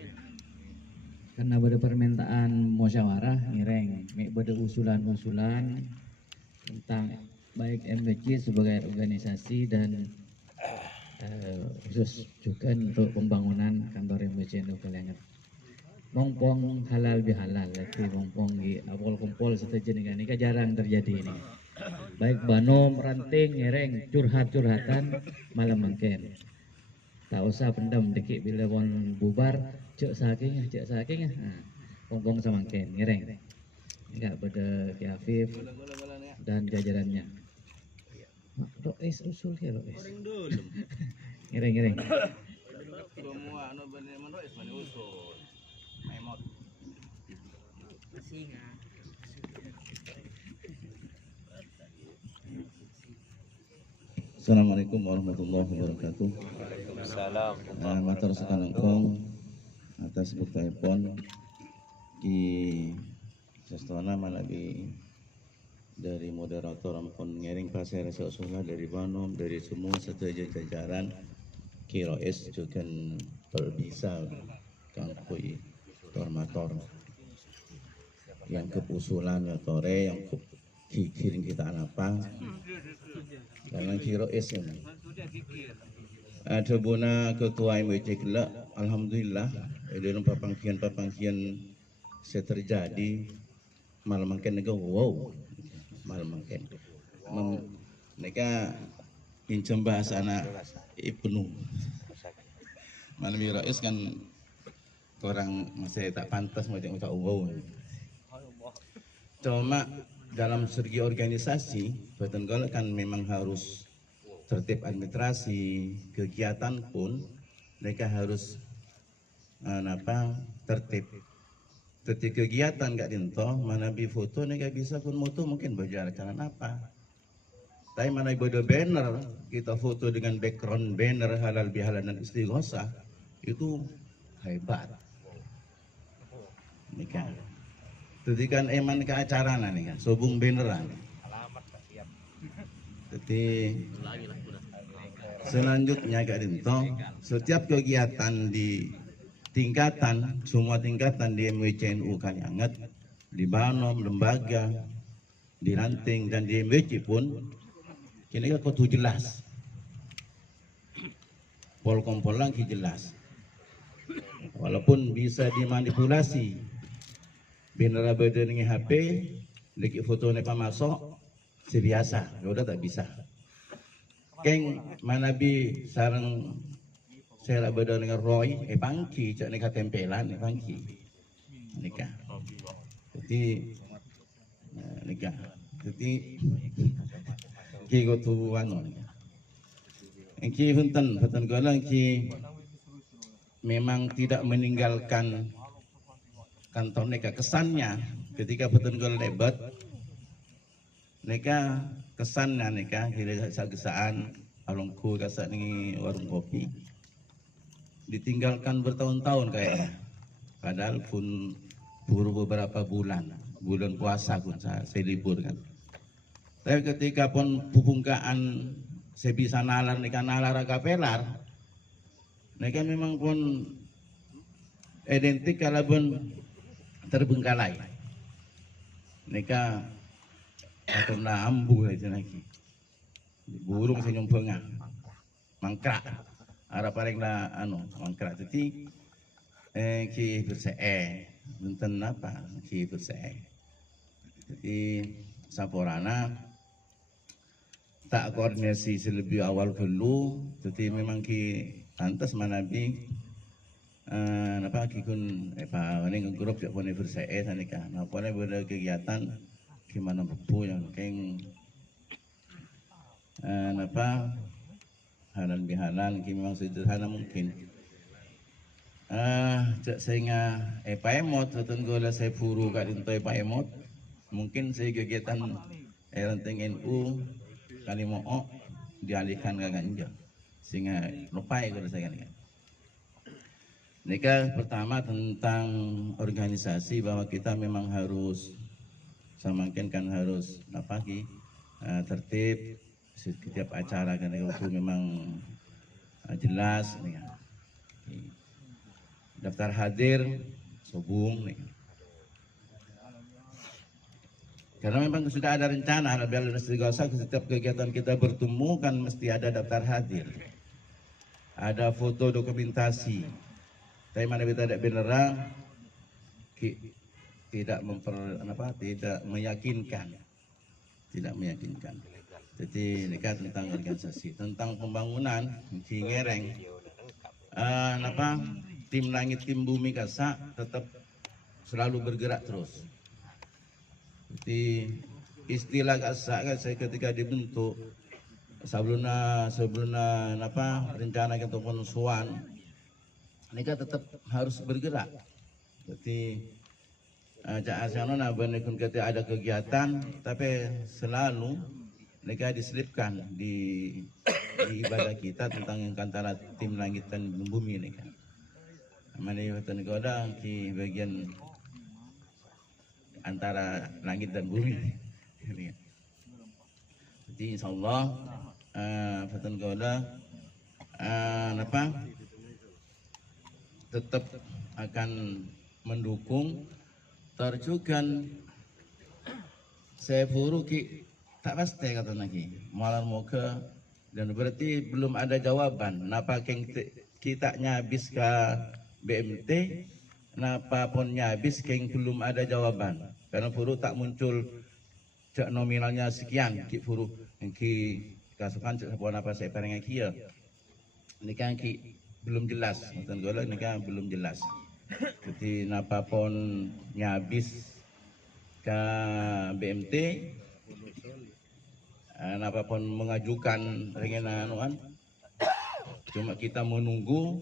Karena ada permintaan musyawarah nireng, ada usulan-usulan tentang baik MWC sebagai organisasi dan khusus juga untuk pembangunan kantor MWC untuk Kalangan. Mongpong halal bihalal, jadi mongpong di awal kumpul setelah ini jarang terjadi ini. Baik bano meranting nireng curhat-curhatan malam mungkin. Tak usah pendam dikit bila pun bubar cek saking nah, pongpong sama ken ngereng enggak pada Ki Afif dan jajarannya Rois usul ya Rois ngereng Semua anu bener Rois mana usul. Memot. Assalamualaikum warahmatullahi wabarakatuh. Waalaikumsalam. Matur sakalangkung atas telepon di Sestona Malabi dari moderator ampun ngiring pasir sesulah dari Banom dari semua serta jajaran Kiroes juga berbisa kangkui tormator yang kepusulan ya tore yang kiring kita apa karena Kiroes ini ada bona ketua MWC kelak alhamdulillah dalam papangkian saya terjadi malam makin nego wow malam makin mereka incem bahasa anak penuh malam Kiroes kan orang masih tak pantas mau tak wow. Cuma dalam segi organisasi Batenggol kan memang harus tertib administrasi kegiatan pun mereka harus tertib. Ketika kegiatan gak dinto mana bi foto mereka bisa pun moto mungkin berjalan cara apa. Tapi mana ibadah banner kita foto dengan background banner halal bihalal dan istighosah itu hebat. Ini kan. Jadi kan eman ke acara nih kan, sobung beneran. Jadi selanjutnya Kak Dinto, setiap kegiatan di tingkatan, semua tingkatan di MWCNU Kalianget, di Banom, lembaga, di Ranting dan di MWC pun, kini kan kudu jelas. Polkom lagi jelas. Walaupun bisa dimanipulasi. Bener beda dengan HP, lagi foto ni pamasok, sebiasa, udah tak bisa. Keng mana bi sarang saya beda dengan Roy, pangki, cak nikah tempelan, pangki, nikah. Jadi nikah, jadi kiko tuan, ki hunten golang ki memang tidak meninggalkan kantor mereka kesannya ketika Batenggol lebat mereka kesannya mereka kira gesaan alungku kasak ni warung kopi ditinggalkan bertahun-tahun kayaknya padahal pun buru beberapa bulan puasa pun saya libur kan tapi ketika pun pupungkaan saya bisa nalar kapelar mereka memang pun identik kalau pun terbengkalai. Mereka akan ambu aja lagi. Burung senyum bengang, mangkrak. Arah paling lah mangkrak. Jadi ki bersee, benten apa ki bersee. Jadi saporana tak koordinasi selebih awal dulu. Jadi memang ki pantas manabi. Napa kikun ini grup jak pun bersee sanika. Napa ni berkegiatan gimana bepu yang keng napa halal bihalal memang sederhana mungkin. Jak sehingga emot Batenggol saya buru kat dinto emot mungkin saya kegiatan ranting NU kali mau dialihkan ke ganja sehingga lupai kalau saya kan. Nikah pertama tentang organisasi bahwa kita memang harus semakin kan harus tertib setiap acara kan itu memang jelas nih. Daftar hadir sobung nih. Karena memang sudah ada rencana biar setiap kegiatan kita bertemu kan mesti ada daftar hadir. Ada foto dokumentasi. Tapi mana kita tidak beneran tidak meyakinkan. Jadi ini kan tentang organisasi, tentang pembangunan di Ngereng. Tim langit tim bumi kasak tetap selalu bergerak terus. Jadi istilah kasak kan saya ketika dibentuk sebelumnya rencana kita pun suan. Mereka tetap harus bergerak. Jadi ketika ada kegiatan, tapi selalu mereka diselipkan di di ibadah kita tentang antara tim langit dan bumi ini kan. Mana Fatan Goda di bagian antara langit dan bumi. Jadi insyaallah Fatan Goda tetap akan mendukung terjugan saya buru ki tak pasti kata lagi malam moga dan berarti belum ada jawaban napa kita nyabis ke BMT napa pun nyabis keng belum ada jawaban karena buru tak muncul cek nominalnya sekian ki buru ki kasukan cek apa saya paling kia ini kan ki belum jelas nonton gola ini kan belum jelas jadi napa pun nyabis ke BMT napa pun mengajukan ringanan cuma kita menunggu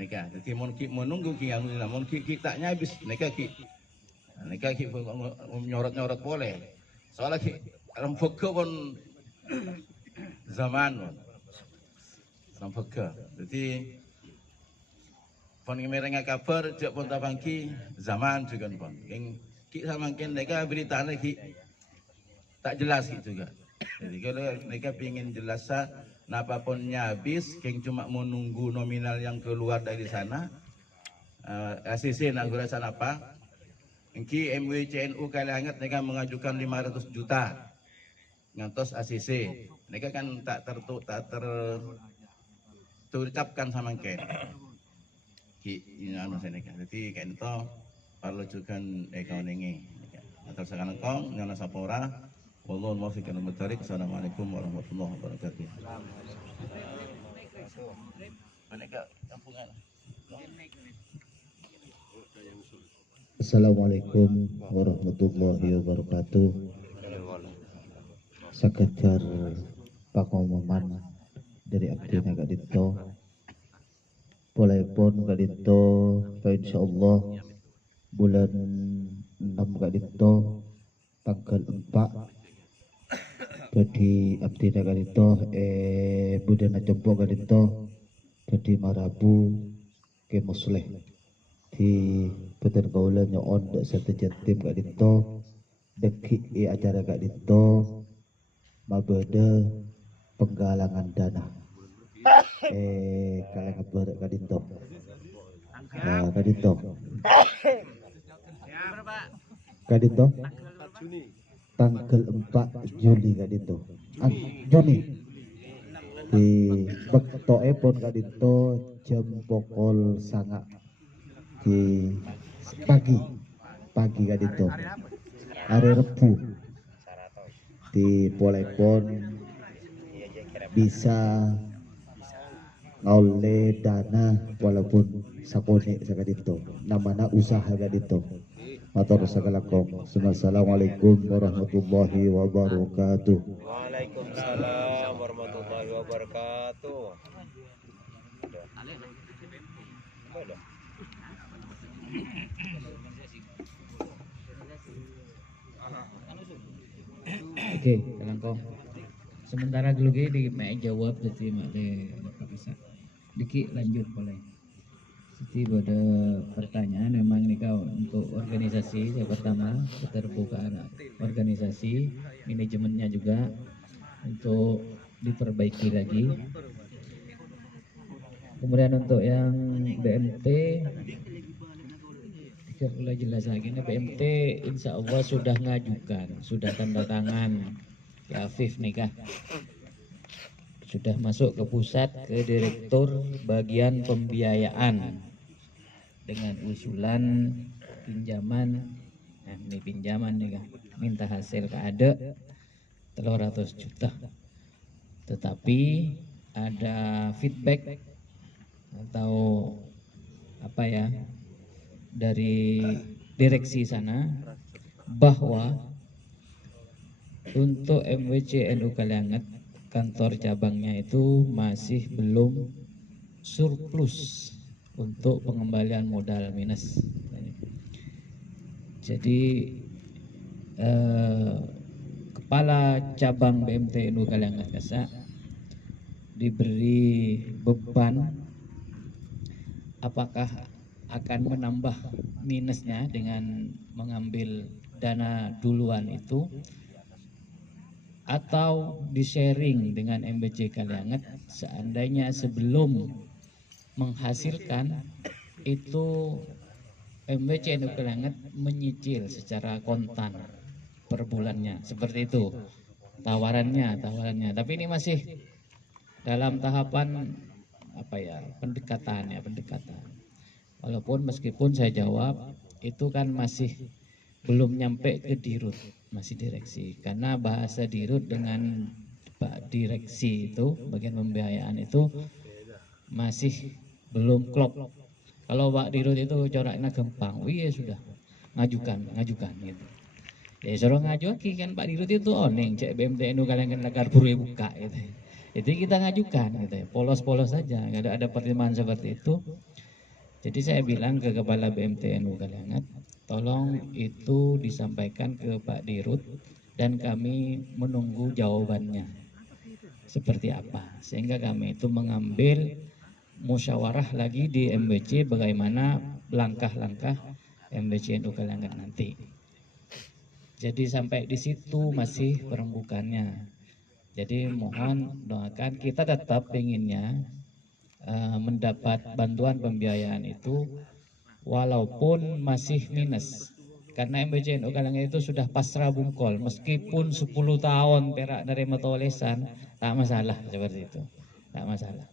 nikah jadi menunggu ki yang namun kita nyabis nikah ki nyorot boleh soalnya ki rempuk pun zaman rempuk jadi pon mereka kabar jak pun tabangki zaman juga pon yang ki sama ken mereka berita lagi tak jelas gitu juga jadi kalau mereka ingin jelas napa pun nyabis keng cuma menunggu nominal yang keluar dari sana ACC nak gurasan apa engki MWCNU kali hangat mereka mengajukan 500 juta ngantos ACC mereka kan tak terucapkan sama ken ki ini anu saya jadi ken to perlu juga ekonomi atau sekarang kong nyana sapora wallahu muwaffiq ila thoriq. Assalamualaikum warahmatullahi wabarakatuh. Assalamualaikum warahmatullahi wabarakatuh. Sekedar pengumuman dari Abdi Naga Dito boleh pun Kak Dito insyaallah bulan 6 Kak Dito tanggal 4 jadi Abdi Naga Dito budana jompo Kak Dito jadi marabu ke musleh di Betul Kaula nyoon dak satu jatim Kak Dito deki acara Kak Dito mabede penggalangan dana kalian kabar Kak Dito Kak Dito Kak Dito tanggal 4 Juli Kak Dito Juni di bektoe pun Kak Dito jam pokol sangat di pagi Kak Dito hari Rebu di Polepon bisa ngoleh dana walaupun sakone Kak Dito namanya usaha Kak Dito matur segala kong. Assalamualaikum warahmatullahi wabarakatuh. Waalaikumsalam warahmatullahi wabarakatuh. Oke, kalangkong. Sementara dulu di mek jawab jadi mak bisa. Diki lanjut boleh. Jadi pada pertanyaan memang ini kau untuk organisasi yang pertama keterbukaan organisasi manajemennya juga untuk diperbaiki lagi. Kemudian untuk yang BMT mulai jelas lagi nih BMT insya Allah sudah ngajukan, sudah tanda tangan ya Afif nikah. Sudah masuk ke pusat ke direktur bagian pembiayaan dengan usulan pinjaman. Nah ini pinjaman nih kan, minta hasil keada 300 juta. Tetapi ada feedback atau apa ya dari direksi sana bahwa untuk MWCNU Kalianget kantor cabangnya itu masih belum surplus untuk pengembalian modal minus. Jadi kepala cabang BMTNU Kalianget Kasa diberi beban, apakah akan menambah minusnya dengan mengambil dana duluan itu, atau di-sharing dengan MBC Kalianget seandainya sebelum menghasilkan itu MBC NU Kalianget menyicil secara kontan per bulannya, seperti itu tawarannya. Tapi ini masih dalam tahapan pendekatan. Walaupun meskipun saya jawab itu kan masih belum nyampe ke dirut, masih direksi, karena bahasa dirut dengan Pak Direksi itu bagian pembiayaan itu masih belum klop. Kalau Pak Dirut itu coraknya gampang, iya sudah ngajukan gitu. Ya suruh ngaju kan Pak Dirut itu oning cek BMTNU kalian kan lagar buru buka gitu. Jadi kita ngajukan gitu ya, polos-polos saja, nggak ada pertimbangan seperti itu. Jadi saya bilang ke Kepala BMTNU Kalianget, tolong itu disampaikan ke Pak Dirut dan kami menunggu jawabannya seperti apa, sehingga kami itu mengambil musyawarah lagi di MBC bagaimana langkah-langkah MBC NU Kalianget nanti. Jadi sampai di situ masih perembukannya. Jadi mohon doakan, kita tetap inginnya mendapat bantuan pembiayaan itu walaupun masih minus, karena MBC NU Kalianget itu sudah pasrah bungkol, meskipun 10 tahun perak dari Matolesan tak masalah, seperti itu, tak masalah.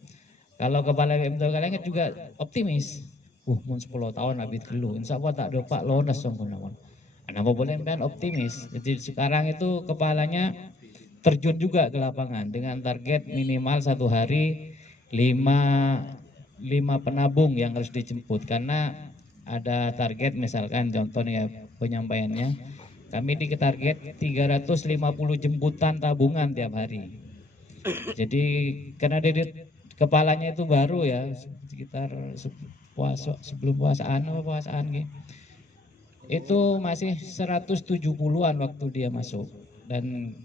Kalau Kepala BMTNU Kalianget juga optimis, mun 10 tahun habis dulu, insya Allah tak dopak lonas songkunawan. Kenapa boleh kan optimis? Jadi sekarang itu kepalanya terjun juga ke lapangan dengan target minimal 1 hari 5 penabung yang harus dijemput, karena ada target, misalkan contohnya penyampaiannya kami di target 350 jemputan tabungan tiap hari. Jadi karena dari kepalanya itu baru ya, sekitar sebelum puasaan gitu. Itu masih 170-an waktu dia masuk, dan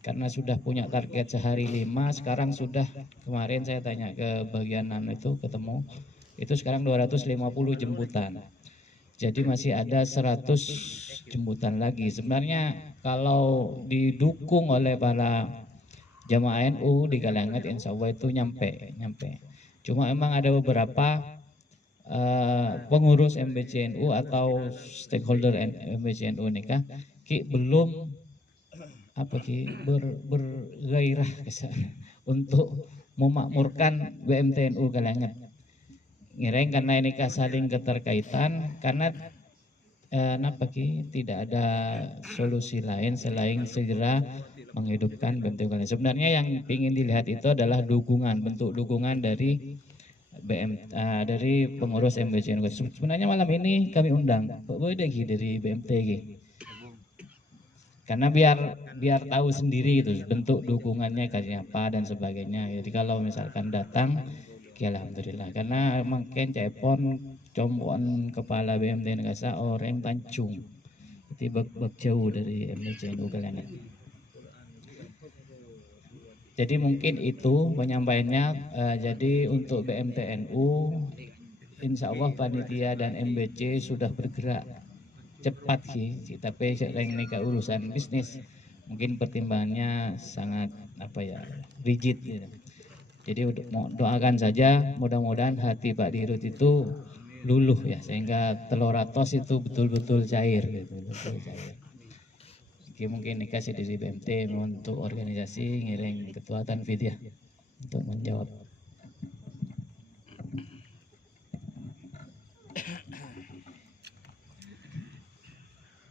karena sudah punya target sehari 5, sekarang sudah, kemarin saya tanya ke bagian itu ketemu, itu sekarang 250 jemputan. Jadi masih ada 100 jemputan lagi. Sebenarnya kalau didukung oleh para jamaah NU di Kalianget, insya Allah itu nyampe. Cuma emang ada beberapa pengurus MBC NU atau stakeholder MBC NU nikah belum bergairah untuk memakmurkan BMTNU Kalianget. Ngireng karena ini saling keterkaitan, karena tidak ada solusi lain selain segera menghidupkan BMTNU Kalianget. Sebenarnya yang ingin dilihat itu adalah bentuk dukungan dari dari pengurus MBC. Sebenarnya malam ini kami undang Pak Boy dari BMTG, karena biar tahu sendiri itu bentuk dukungannya kayak apa dan sebagainya. Jadi kalau misalkan datang, ya alhamdulillah, karena makin cepon combon kepala BMT Negasa orang Tanjung, jadi bak jauh dari MBC Kalianget. Jadi mungkin itu penyampaiannya. Jadi untuk BMTNU, insya Allah panitia dan MBC sudah bergerak cepat sih, tapi sering nikah urusan bisnis mungkin pertimbangannya sangat rigid gitu. Jadi doakan saja, mudah-mudahan hati Pak Dirut itu luluh ya, sehingga telur ratos itu betul-betul cair gitu, betul cair. Oke, mungkin dikasih dari BMT untuk organisasi ngiring Ketua Tanfid ya untuk menjawab.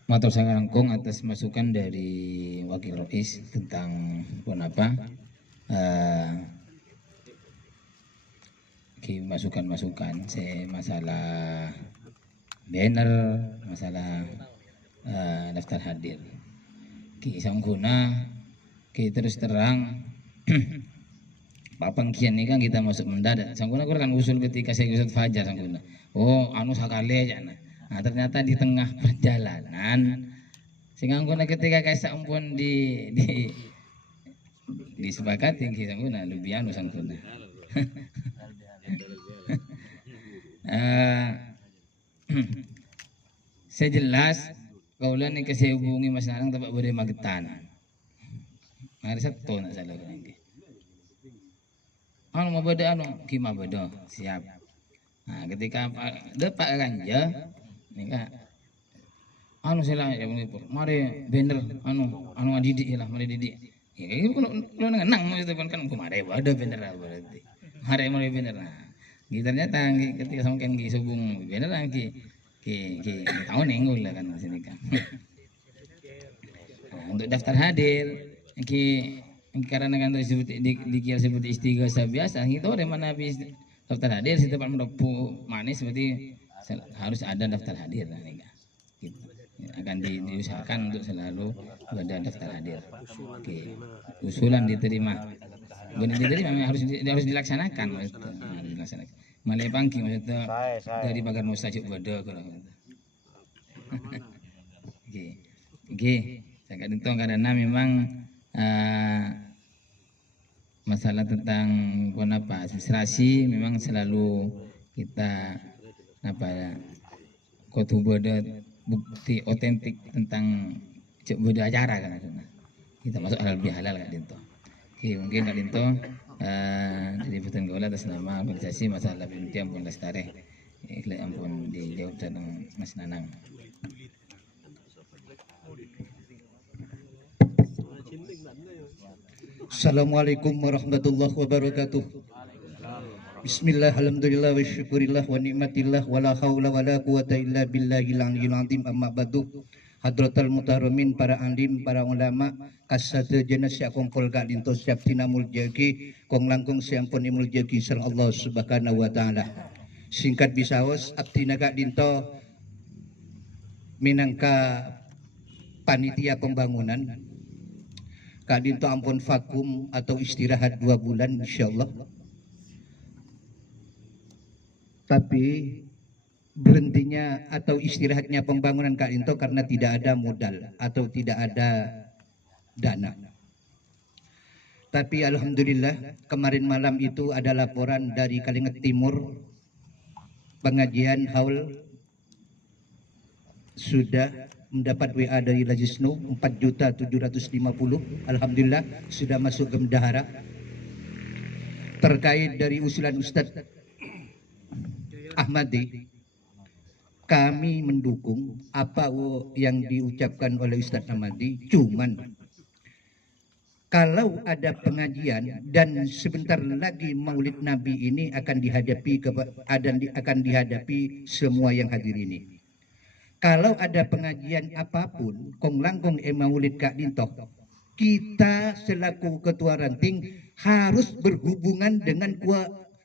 Matur sangat langkung atas masukan dari Wakil Rais tentang masukan-masukan masalah banner, masalah daftar hadir. Sangguna terus terang papangkian ini kan kita masuk mendadak. Sangguna kan usul ketika saya usul Fajar sangguna. Oh, anu sakale aja. Nah, ternyata di tengah perjalanan sehingga ketika kayak ampun di disepakati kita guna lebih anu santuna. Sejelas kaulan ni kasi hubungi mas nanang tapak boleh magetan. Mari Sabtu nak salah kan lagi. Anu mau beda anu kima beda siap. Nah ketika dapat ganja ni kak anu sila ya mari bener anu didik lah mari didik. Ya kalau nang itu kan mari ada bener lah berarti. Mari bener lah. Ternyata ketika sampean ki subung bener lah ki tahun nenggul lah kan sini kan. Nah, untuk daftar hadir karena kan disebut dikira seperti istighosa biasa itu dari mana habis daftar hadir di tempat mendapu manis seperti harus ada daftar hadir lah nih gitu. Akan diusahakan untuk selalu ada daftar hadir. Oke. Usulan diterima. Benar diterima harus dilaksanakan dilaksanakan. Malay pangki maksudnya dari bagian mustajib beda kalau oke saya itu karena memang masalah tentang administrasi memang selalu kita kotu beda bukti otentik tentang beda acara kan kita masuk halal bihalal kan itu. Oke mungkin kan itu jadi Putan Gaula atas nama organisasi masalah binti ampun lestari ampun dijawab tentang Mas Nanang. Assalamualaikum warahmatullahi wabarakatuh. Bismillah, alhamdulillah, wa syukurillah, wa ni'matillah, wa la hawla wa la quwata illa billahil aliyyil azim, amma ba'du. Hadratal mutaharamin, para alim, para ulama, kasada jenis siap kumpul kak dinto siap tinamul jagi, kong langkung siampun imul jagi serang Allah subhanahu wa ta'ala. Singkat bisaos, abdina kak dinto minangka panitia pembangunan. Kak dinto ampun vakum atau istirahat 2 bulan insyaallah. Tapi berhentinya atau istirahatnya pembangunan Kak Dinto karena tidak ada modal atau tidak ada dana. Tapi alhamdulillah kemarin malam itu ada laporan dari Kalinget Timur, pengajian haul sudah mendapat WA dari Lajisnu 4.750.000. Alhamdulillah sudah masuk ke bendahara. Terkait dari usulan Ustadz Ahmadi, kami mendukung apa yang diucapkan oleh Ustadz Ahmadi. Cuman kalau ada pengajian dan sebentar lagi Maulid Nabi ini akan dihadapi semua yang hadir ini. Kalau ada pengajian apapun, kong langkong Maulid Kak Dinto, kita selaku ketua ranting harus berhubungan dengan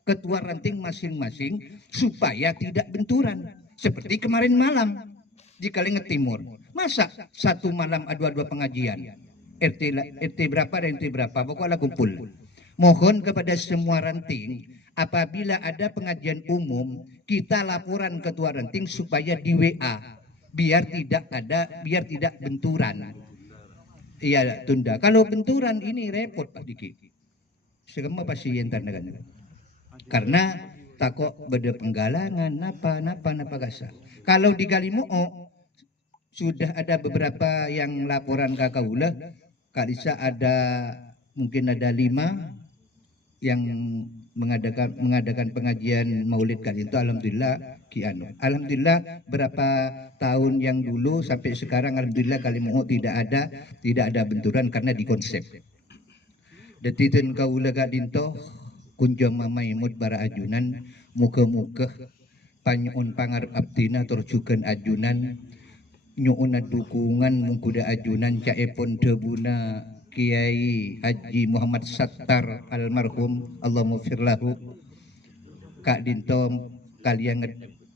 ketua ranting masing-masing supaya tidak benturan. Seperti kemarin malam di Kalinget Timur. Masa satu malam ada 2 pengajian? RT berapa dan RT berapa? Pokoknya kumpul. Mohon kepada semua ranting, apabila ada pengajian umum, kita laporan ketua ranting supaya di WA. Biar tidak benturan. Iya, tunda. Kalau benturan ini repot Pak Diki. Semua pasti yang tandakan. Karena takut beda penggalangan napa kasa. Kalau di Kalimu'o sudah ada beberapa yang laporan ke Kaula, Kak Lisa mungkin ada 5 yang mengadakan pengajian Maulid kali itu. Alhamdulillah alhamdulillah berapa tahun yang dulu sampai sekarang alhamdulillah Kalimu'o tidak ada benturan karena dikonsep. Detitin Kaula Kak Dinto kunjung mamaimut bara ajunan muka-muka panyuun pangarep abdina turjukan ajunan nyuuna dukungan mungkuda ajunan caepon debuna Kiai Haji Muhammad Sattar almarhum Allah mufirlahu. Kak Dinto kalian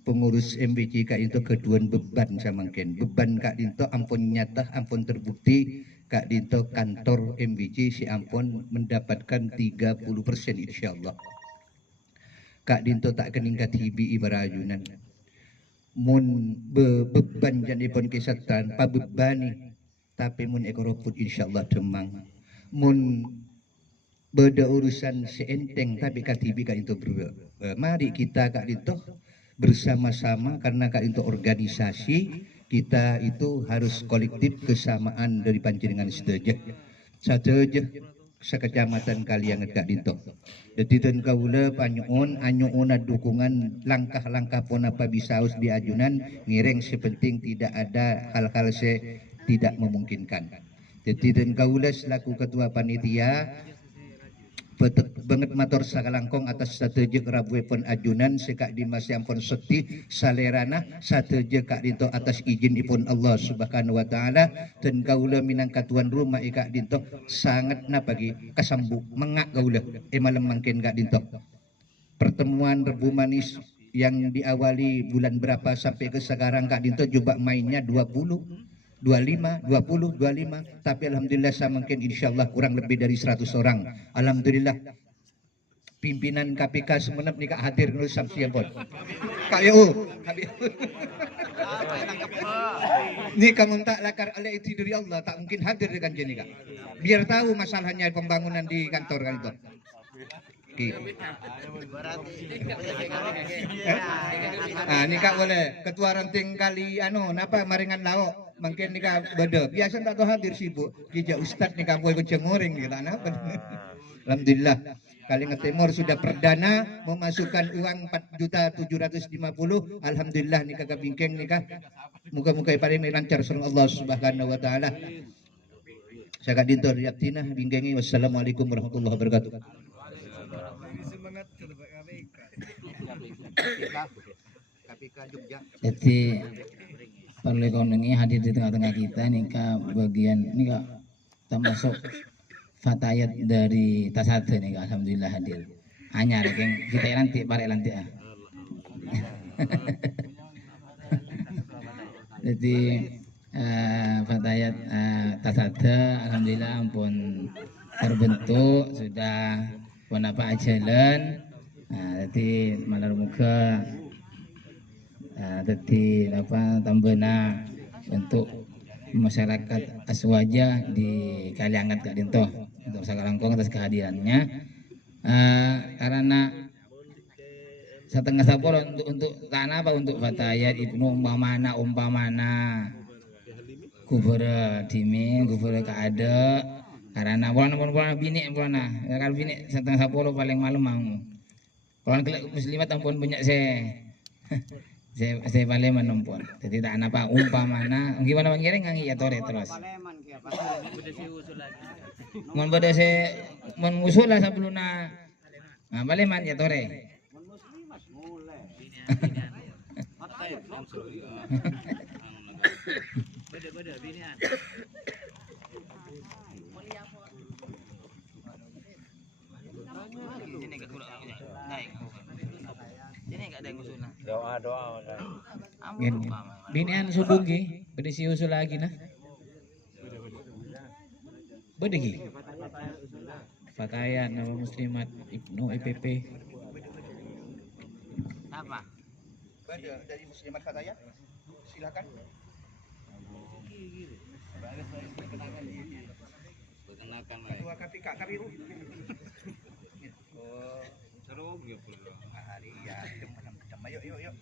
pengurus MBC Kak Dinto keduan beban samangken beban Kak Dinto ampun nyata ampun terbukti. Kak Dinto kantor MBC si ampun mendapatkan 30% insyaallah. Kak Dinto tak keningkat hibi ibarajunan. Mun beban janipun kisatan pabebani tapi mun ekoroput insyaallah demang. Mun beda urusan seenteng tapi katibi kak itu mari kita kak itu bersama-sama karena kak itu organisasi kita itu harus kolektif kesamaan dari panjenengan setuju sekecamatan kalian kak itu jadi dan kaula panyuun anyuuna dukungan langkah-langkah pun apa bisa harus diajunan ngiring sepenting tidak ada hal-hal tidak memungkinkan. Jadi dan kaula selaku ketua panitia banget matur sakalangkong atas strategi rabu pun ajunan sekak dimas yang pun sekti salerana strategi kak dinto atas izin ipun Allah subhanahu wa ta'ala dan kaula minangka tuan rumah kak dinto sangat na bagi kasambuk mengak kaula malam mangkin kak dinto pertemuan Rebu Manis yang diawali bulan berapa sampai ke sekarang kak dinto coba mainnya 20 25, 20, 25 tapi alhamdulillah saya mungkin insyaallah kurang lebih dari 100 orang alhamdulillah pimpinan KPK semenep nikah hadir nul samsian pun kayo ini kamu tak lakar oleh itu dari Allah tak mungkin hadir dengan jenika biar tahu masalahnya pembangunan di kantor kan itu nikah boleh ketua ranting kali napa maringan lauk mungkin nikah beda biasa tak tahu hadir sibuk kijak ustad nikah boleh kecengoring kita napa alhamdulillah Kalinga Timur sudah perdana memasukkan uang 4.750 alhamdulillah nikah kabingkeng nikah muka-muka paling lancar sareng Allah subhanahu wa ta'ala saya dinto yaktina bingkengi wassalamualaikum warahmatullahi wabarakatuh. Jadi perlu ekonomi hadir di tengah-tengah kita nikah bagian nikah termasuk fatayat dari tasade nikah alhamdulillah hadir anyar keng kita lantik parek lantik jadi fatayat tasade alhamdulillah ampun terbentuk sudah pun apa jalan jadi malar muka jadi apa tambena untuk masyarakat Aswaja di Kaliangat Kak Dinto untuk sakalangkong atas kehadirannya karena setengah sapor untuk tanah apa untuk fatayat ibnu umpamana kubur dimi kubur keada karena bulan bini kalau bini setengah sapor paling malam mau kalau muslimat ampun banyak saya paling menumpun jadi tak apa umpamana gimana mengiring ngangi ya tore terus mon beda saya mengusul lah sebelumnya nah baleman ya tore doa binian subugi beda si usul lagi nah beda gi fatayat nama muslimat ibnu IPP apa beda dari muslimat fatayat silakan ketua KPK KPU Seru gitu. hari ya yuk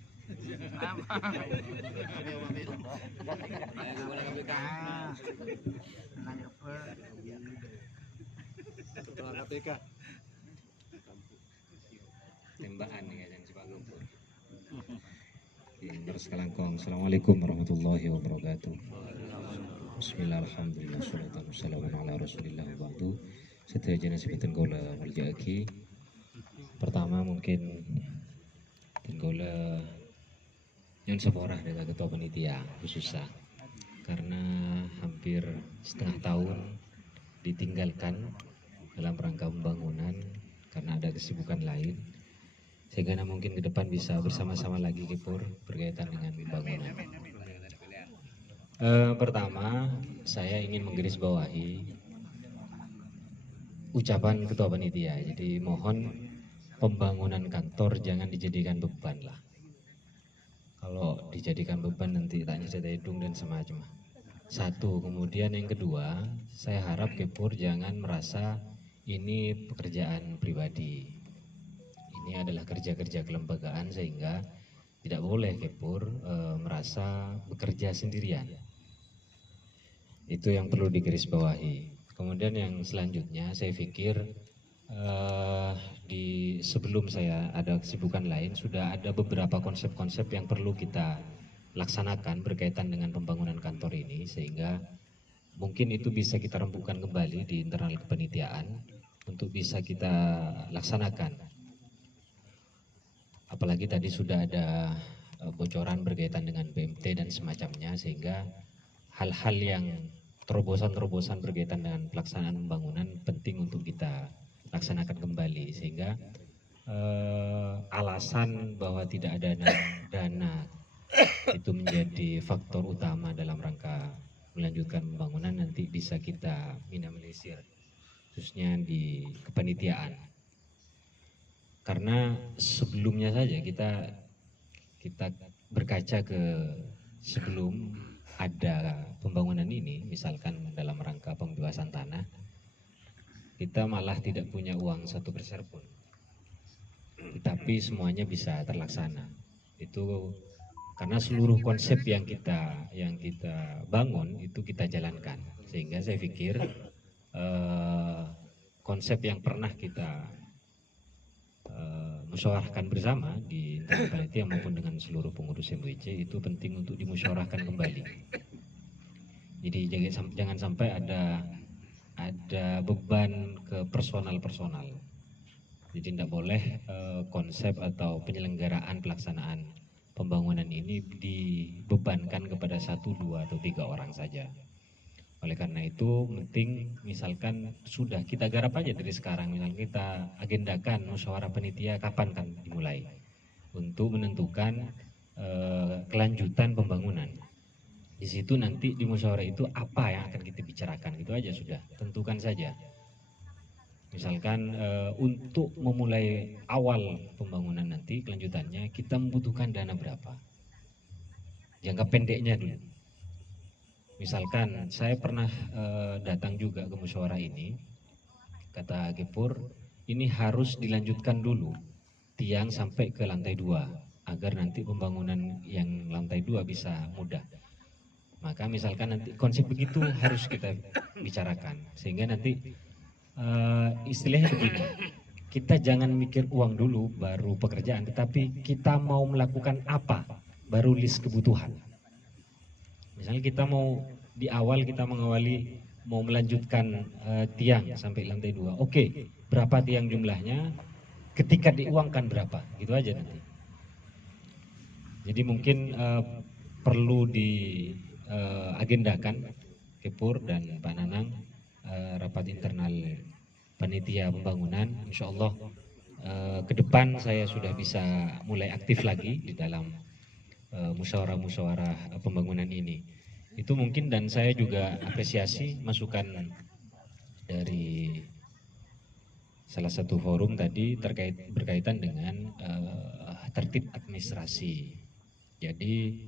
tembakan nih yang cepat lumpur terus kelangkong. Assalamualaikum warahmatullahi wabarakatuh. Bismillahirrahmanirrahim. Wassalatu wassalamu ala rasulillah wa ba'du. Setelah jenis sebutan gola waljaki pertama mungkin gola nyon seporah dengan ketua panitia khususnya karena hampir setengah tahun ditinggalkan dalam rangka pembangunan karena ada kesibukan lain sehingga mungkin ke depan bisa bersama-sama lagi Kipur berkaitan dengan pembangunan. Pertama saya ingin menggarisbawahi ucapan ketua panitia, jadi mohon pembangunan kantor jangan dijadikan beban lah. Kalau dijadikan beban nanti tanya saya hidung dan semacam. Satu, kemudian yang kedua, saya harap Kepur jangan merasa ini pekerjaan pribadi. Ini adalah kerja-kerja kelembagaan sehingga tidak boleh Kepur merasa bekerja sendirian. Itu yang perlu digarisbawahi. Kemudian yang selanjutnya saya pikir sebelum saya ada kesibukan lain sudah ada beberapa konsep-konsep yang perlu kita laksanakan berkaitan dengan pembangunan kantor ini, sehingga mungkin itu bisa kita rembukan kembali di internal kepanitiaan untuk bisa kita laksanakan. Apalagi tadi sudah ada bocoran berkaitan dengan BMT dan semacamnya, sehingga hal-hal yang terobosan-terobosan berkaitan dengan pelaksanaan pembangunan penting untuk kita laksanakan kembali, sehingga alasan bahwa tidak ada dana itu menjadi faktor utama dalam rangka melanjutkan pembangunan nanti bisa kita minimalisir, khususnya di kepanitiaan. Karena sebelumnya saja kita berkaca ke sebelum ada pembangunan ini, misalkan dalam rangka pembebasan tanah, kita malah tidak punya uang 1 peser pun, tetapi semuanya bisa terlaksana. Itu karena seluruh konsep yang kita bangun itu kita jalankan, sehingga saya pikir konsep yang pernah kita musyawarahkan bersama di internal panitia maupun dengan seluruh pengurus MWC itu penting untuk dimusyawarahkan kembali. Jadi jangan sampai ada beban ke personal. Jadi tidak boleh konsep atau penyelenggaraan pelaksanaan pembangunan ini dibebankan kepada 1, 2, atau 3 orang saja. Oleh karena itu penting misalkan sudah kita garap aja dari sekarang, misalkan kita agendakan musyawarah panitia kapan kan dimulai untuk menentukan kelanjutan pembangunan. Di situ nanti di musyawarah itu apa yang akan kita bicarakan, gitu aja sudah, tentukan saja. Misalkan untuk memulai awal pembangunan nanti kelanjutannya kita membutuhkan dana berapa, jangka pendeknya dulu. Misalkan saya pernah datang juga ke musyawarah ini, kata Gepur ini harus dilanjutkan dulu tiang sampai ke lantai 2 agar nanti pembangunan yang lantai 2 bisa mudah. Maka misalkan nanti konsep begitu harus kita bicarakan, sehingga nanti istilahnya begini, kita jangan mikir uang dulu baru pekerjaan, tetapi kita mau melakukan apa baru list kebutuhan. Misalnya kita mau di awal kita mengawali mau melanjutkan tiang sampai lantai 2, oke, berapa tiang jumlahnya, ketika diuangkan berapa, gitu aja nanti. Jadi mungkin perlu diagendakan Kepur dan Pak Nanang rapat internal panitia pembangunan. Insya Allah ke depan saya sudah bisa mulai aktif lagi di dalam musyawarah-musyawarah pembangunan ini. Itu mungkin, dan saya juga apresiasi masukan dari salah satu forum tadi berkaitan dengan tertib administrasi. Jadi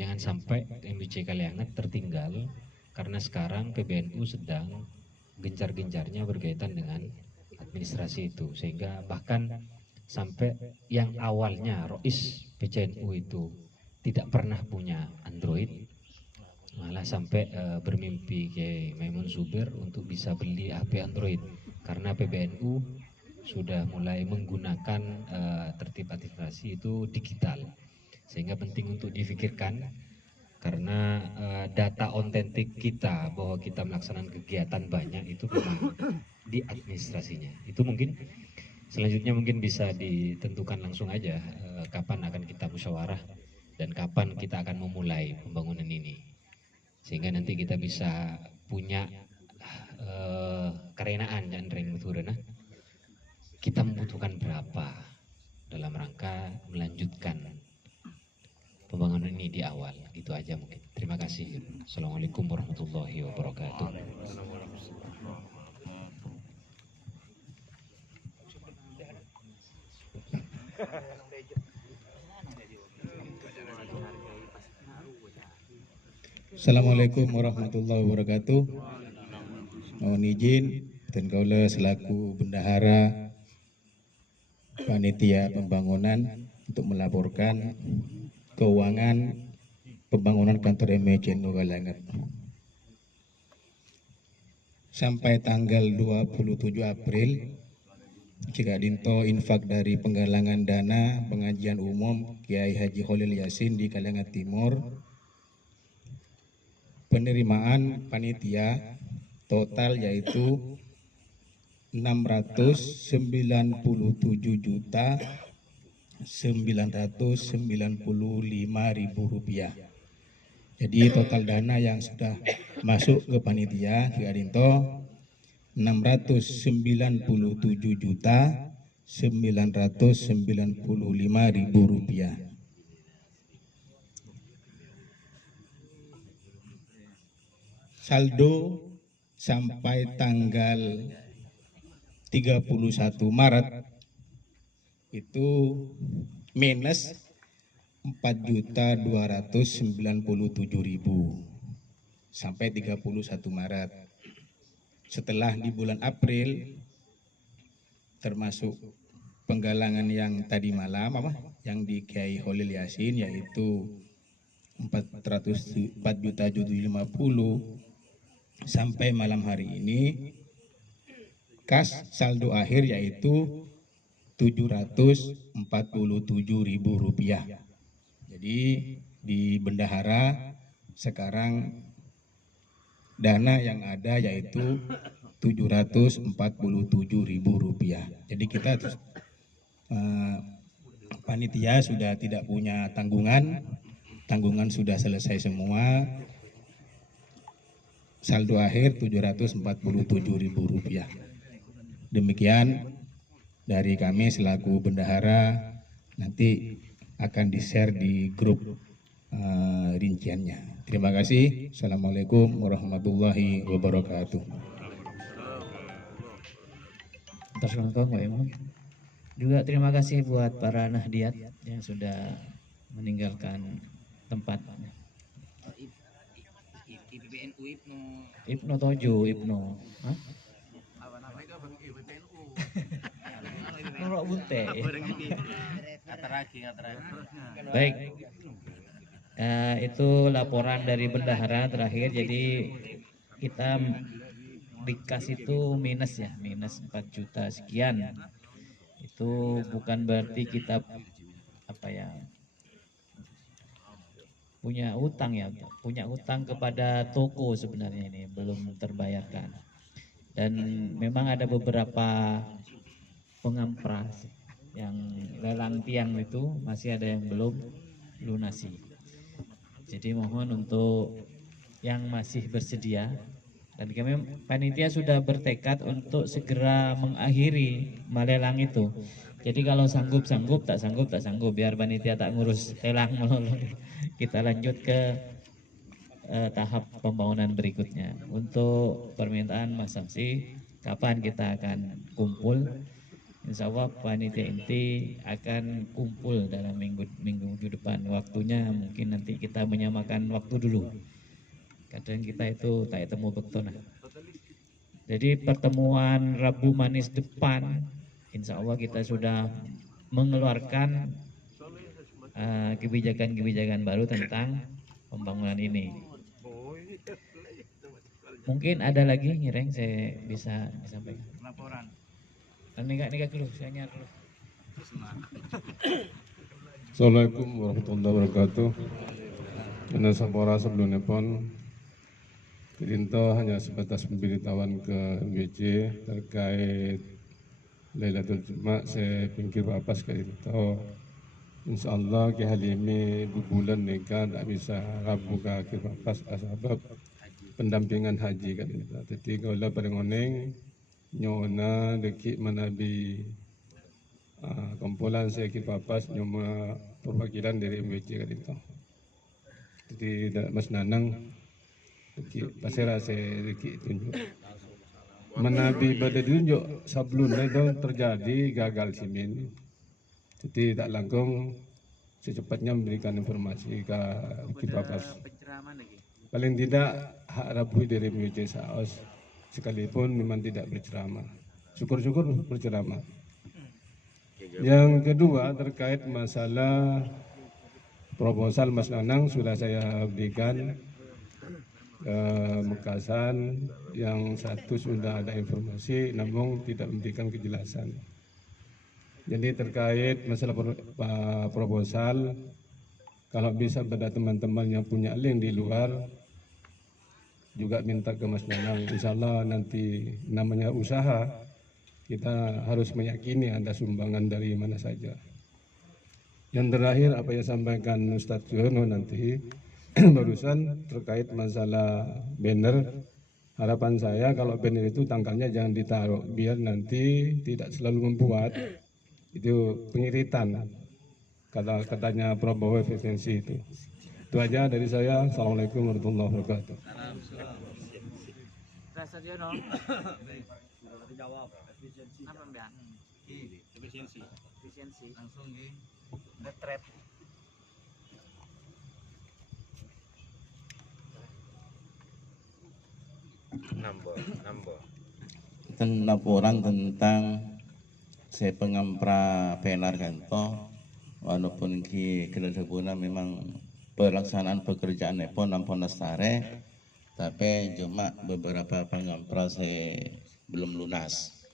jangan sampai MWC Kaliangat tertinggal, karena sekarang PBNU sedang gencar-gencarnya berkaitan dengan administrasi itu, sehingga bahkan sampai yang awalnya Rois PCNU itu tidak pernah punya Android, malah sampai bermimpi Kiai Maimun Zubair untuk bisa beli HP Android, karena PBNU sudah mulai menggunakan tertib administrasi itu digital, sehingga penting untuk difikirkan, karena data otentik kita bahwa kita melaksanakan kegiatan banyak itu memang di administrasinya. Itu mungkin selanjutnya mungkin bisa ditentukan langsung aja kapan akan kita musyawarah dan kapan kita akan memulai pembangunan ini, sehingga nanti kita bisa punya kerenaan dan turun. Kita membutuhkan berapa dalam rangka melanjutkan pembangunan ini di awal, gitu aja mungkin. Terima kasih. Assalamualaikum warahmatullahi wabarakatuh. Assalamualaikum warahmatullahi wabarakatuh. Mohon izin dan kaula selaku bendahara panitia pembangunan untuk melaporkan keuangan pembangunan kantor MJ Nugalangat. Sampai tanggal 27 April, Cika Dinto infak dari penggalangan dana pengajian umum Kiai Haji Khalil Yasin di Kalangat Timur. Penerimaan panitia total yaitu 697.995.000 rupiah. Jadi total dana yang sudah masuk ke panitia Cika Dinto 697.995.000 rupiah. Saldo sampai tanggal 31 Maret itu minus 4.297.000 sampai 31 Maret. Setelah di bulan April termasuk penggalangan yang tadi malam yang di Kiai Khalil Yasin yaitu 4.750 sampai malam hari ini kas saldo akhir yaitu 747.000 rupiah. Jadi di bendahara sekarang dana yang ada yaitu 747.000 rupiah. Jadi kita panitia sudah tidak punya tanggungan sudah selesai semua. Saldo akhir 747.000 rupiah. Demikian dari kami selaku bendahara, nanti akan di-share di grup rinciannya. Terima kasih. Assalamualaikum warahmatullahi wabarakatuh. Atas langkah Pak Imam. Juga terima kasih buat para nahdiat yang sudah meninggalkan tempatnya. Ibnu Tojo, Ibnu. Hah? Nurok bunte. Baik. Itu laporan dari bendahara terakhir. Jadi kita dikasih itu minus ya, minus 4 juta sekian. Itu bukan berarti kita punya utang ya, punya utang kepada toko sebenarnya ini belum terbayarkan. Dan memang ada beberapa pengampras yang lelang tiang itu masih ada yang belum lunasi. Jadi mohon untuk yang masih bersedia, dan kami panitia sudah bertekad untuk segera mengakhiri malelang itu. Jadi kalau sanggup, tak sanggup, biar panitia tak ngurus lelang melulu. Kita lanjut ke tahap pembangunan berikutnya. Untuk permintaan Mas Samsi, kapan kita akan kumpul? Insya Allah panitia inti akan kumpul dalam minggu depan. Waktunya mungkin nanti kita menyamakan waktu dulu. Kadang kita itu tak ketemu betul. Jadi pertemuan Rabu Manis depan, insya Allah kita sudah mengeluarkan kebijakan-kebijakan baru tentang pembangunan ini. Mungkin ada lagi Nyireng saya bisa disampaikan. Laporan. Nikah dulu, saya nyar dulu. Assalamualaikum warahmatullahi wabarakatuh. Karena sampora sebelumnya pun Dinto hanya sebatas pemberitahuan ke MBC terkait Lailatul Jumat. Saya pinggir papas ke Dinto. InsyaAllah ke Halimi 2 bulan nikah tak bisa Rabu ke akhir papas sebab pendampingan haji ke Dinto. Jadi kalau pada ngoneng nyona dekik manabi kumpulan saya akhir papas nyoma perwakilan dari MBC ke Dinto. Jadi Mas Nanang pasirah saya dekik tunjuk manabi pada tunjuk sebelumnya itu terjadi gagal simin. Jadi tak langkung secepatnya memberikan informasi ke Kipapas. Paling tidak hak Rabu dari MBC Saos sekalipun memang tidak berceramah. Syukur-syukur berceramah. Yang kedua terkait masalah proposal Mas Nanang sudah saya berikan ke Mekasan, yang satu sudah ada informasi namun tidak memberikan kejelasan. Jadi terkait masalah proposal, kalau bisa pada teman-teman yang punya link di luar juga minta ke Mas Nanang. Insya Allah nanti namanya usaha, kita harus meyakini ada sumbangan dari mana saja. Yang terakhir apa yang sampaikan Ustadz Yono nanti barusan terkait masalah banner. Harapan saya kalau banner itu tanggalnya jangan ditaruh, biar nanti tidak selalu membuat itu pengiritan. Katanya Prabowo efisiensi itu. Itu aja dari saya. Assalamualaikum warahmatullahi wabarakatuh. Dijawab efisiensi. Apa Mbak? Efisiensi. Efisiensi. Langsung di retret. Nambah. Laporan tentang saya pengampra penar kanto, walaupun kelelebuna memang pelaksanaan pekerjaan pun nampun lestare, tapi cuma beberapa pengampra saya belum lunas.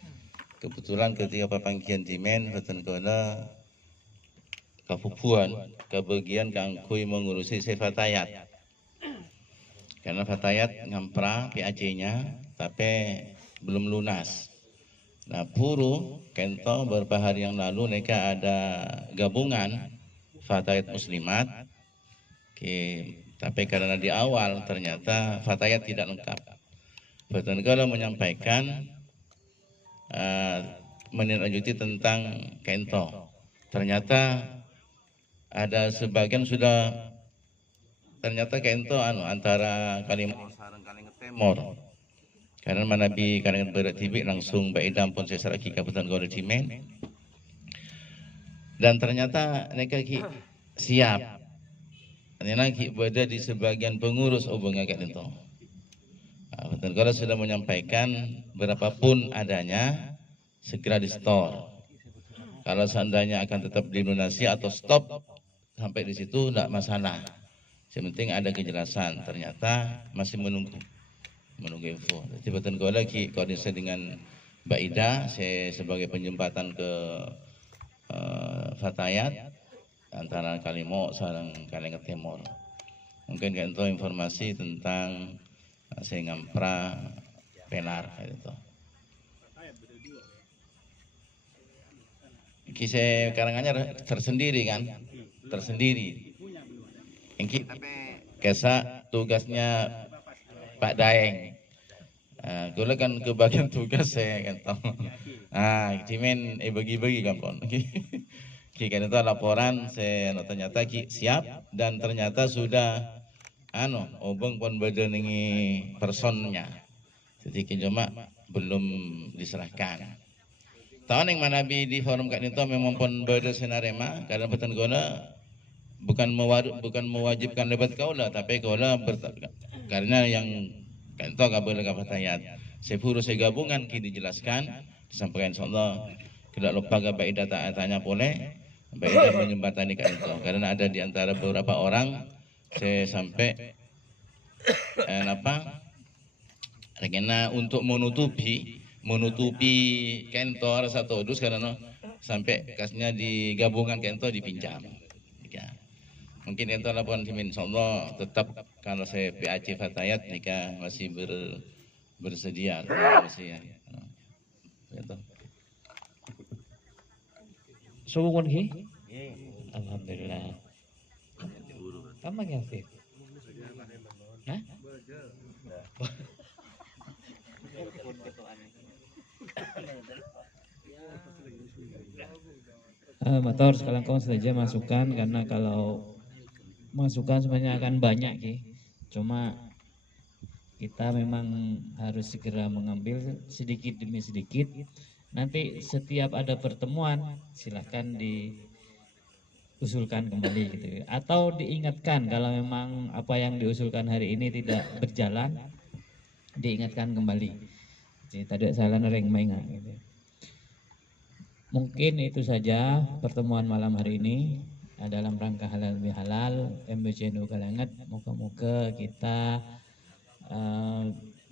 Kebetulan ketika pepanggian dimen betul kala kapupuan kebagian kangkui mengurusi sefatayat. Karena fatayat ngampra PAC-nya tapi belum lunas. Nah, puru kento beberapa hari yang lalu mereka ada gabungan fatayat muslimat. Tapi karena di awal ternyata fatayat tidak lengkap. Betul kalau menyampaikan menindaklanjuti tentang kento. Ternyata ada sebagian sudah ternyata kento antara Kalimantan sareng Kalenget Timur. Karena manabi Kalenget Barat TV langsung baidam pun saya saraki Kabupaten Gorontalo Cimen. Dan ternyata mereka siap. Ternyata berada di sebagian pengurus hubungan kento. Kabupaten Gorontalo sudah menyampaikan berapapun adanya segera di store. Kalau seandainya akan tetap dilunasi atau stop sampai di situ tidak masalah. Yang penting ada kejelasan. Ternyata masih menunggu info. Jadi betul lagi koordinasi dengan Mbak Ida, saya sebagai penjembatan ke Fatayat antara Kalimo sareng Kalenget Timur. Mungkin kan itu informasi tentang saya ngampra penar itu. Kisah karangannya tersendiri kan, tersendiri. Yang kesa tugasnya Pak Daeng. Gula kan kebagian tugas saya kan tahu. Cimen bagi-bagi kan pon. Kan itu laporan saya ternyata siap dan ternyata sudah obeng pon berdengi personnya. Jadi cuma belum diserahkan. Tahun yang mana di forum kan itu memang pon bersenarema karena betul guna bukan mewajibkan lebat kaula tapi kaula karena yang kanto gak boleh kafatayat. Saya puru saya gabungan dijelaskan disampaikan insyaallah tidak lupa Mbak Ida tanya boleh Mbak Ida menyembatani kanto karena ada di antara beberapa orang saya sampai karena untuk menutupi kantor satu dus karena sampai kasnya digabungkan kantor dipinjam. Mungkin itu laporan Cimen, insyaallah tetap kalau saya PAC Fatayat nikah masih bersedia. Suwun ki? Alhamdulillah. Kamu ya, Fit? Hah? Motor sekarang kau saja masukkan karena kalau masukan sebenarnya akan banyak ki. Cuma kita memang harus segera mengambil sedikit demi sedikit. Nanti setiap ada pertemuan silahkan diusulkan kembali gitu. Atau diingatkan kalau memang apa yang diusulkan hari ini tidak berjalan, diingatkan kembali. Tadi salah nereng main gitu. Mungkin itu saja pertemuan malam hari ini dalam rangka halal bihalal MBC Nu Kalenget. Moga-moga kita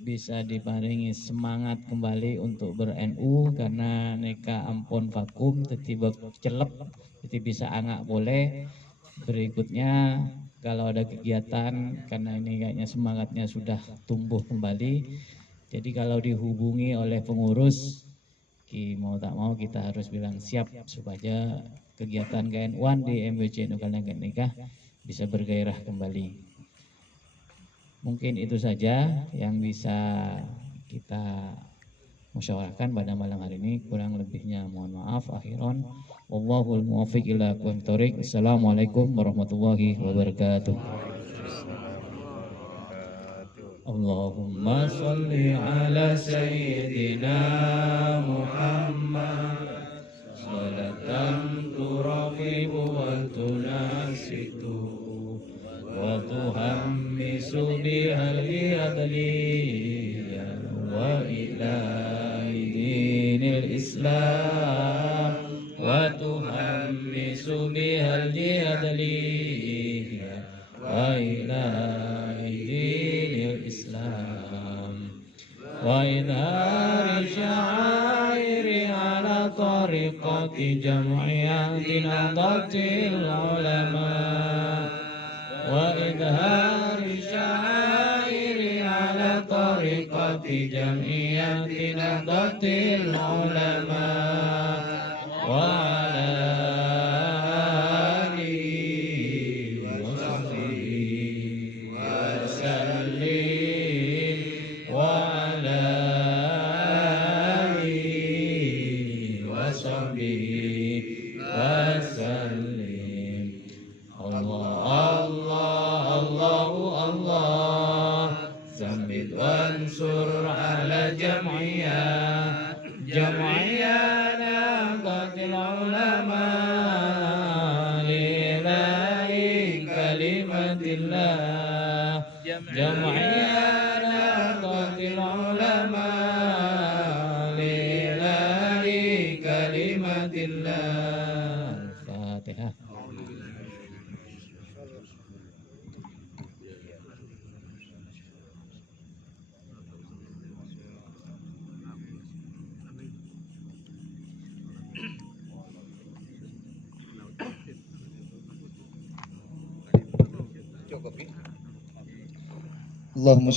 bisa diparingi semangat kembali untuk ber-NU karena neka ampun vakum tiba celep jadi bisa angak boleh. Berikutnya kalau ada kegiatan karena ini kayaknya semangatnya sudah tumbuh kembali. Jadi kalau dihubungi oleh pengurus, mau tak mau kita harus bilang siap supaya kegiatan KNU-an di MBC Nu Kalenget nikah bisa bergairah kembali. Mungkin itu saja yang bisa kita musyawarahkan pada malam hari ini. Kurang lebihnya mohon maaf. Akhiran, wallahul muwaffiq ila aqwamit thoriq. Assalamualaikum warahmatullahi wabarakatuh. Allahumma sholli ala sayyidina Muhammad salatan turaqibu wa tunasitu wa tuhammisu bihal adliya wa ila dinil Islam wa tuhammisu bihal adliya wa ila Islam wa idhari syairi ala tariqati jam'iyatin adatil ulama wa idhari syairi ala tariqati jam'iyatin adatil ulama wa Allahumma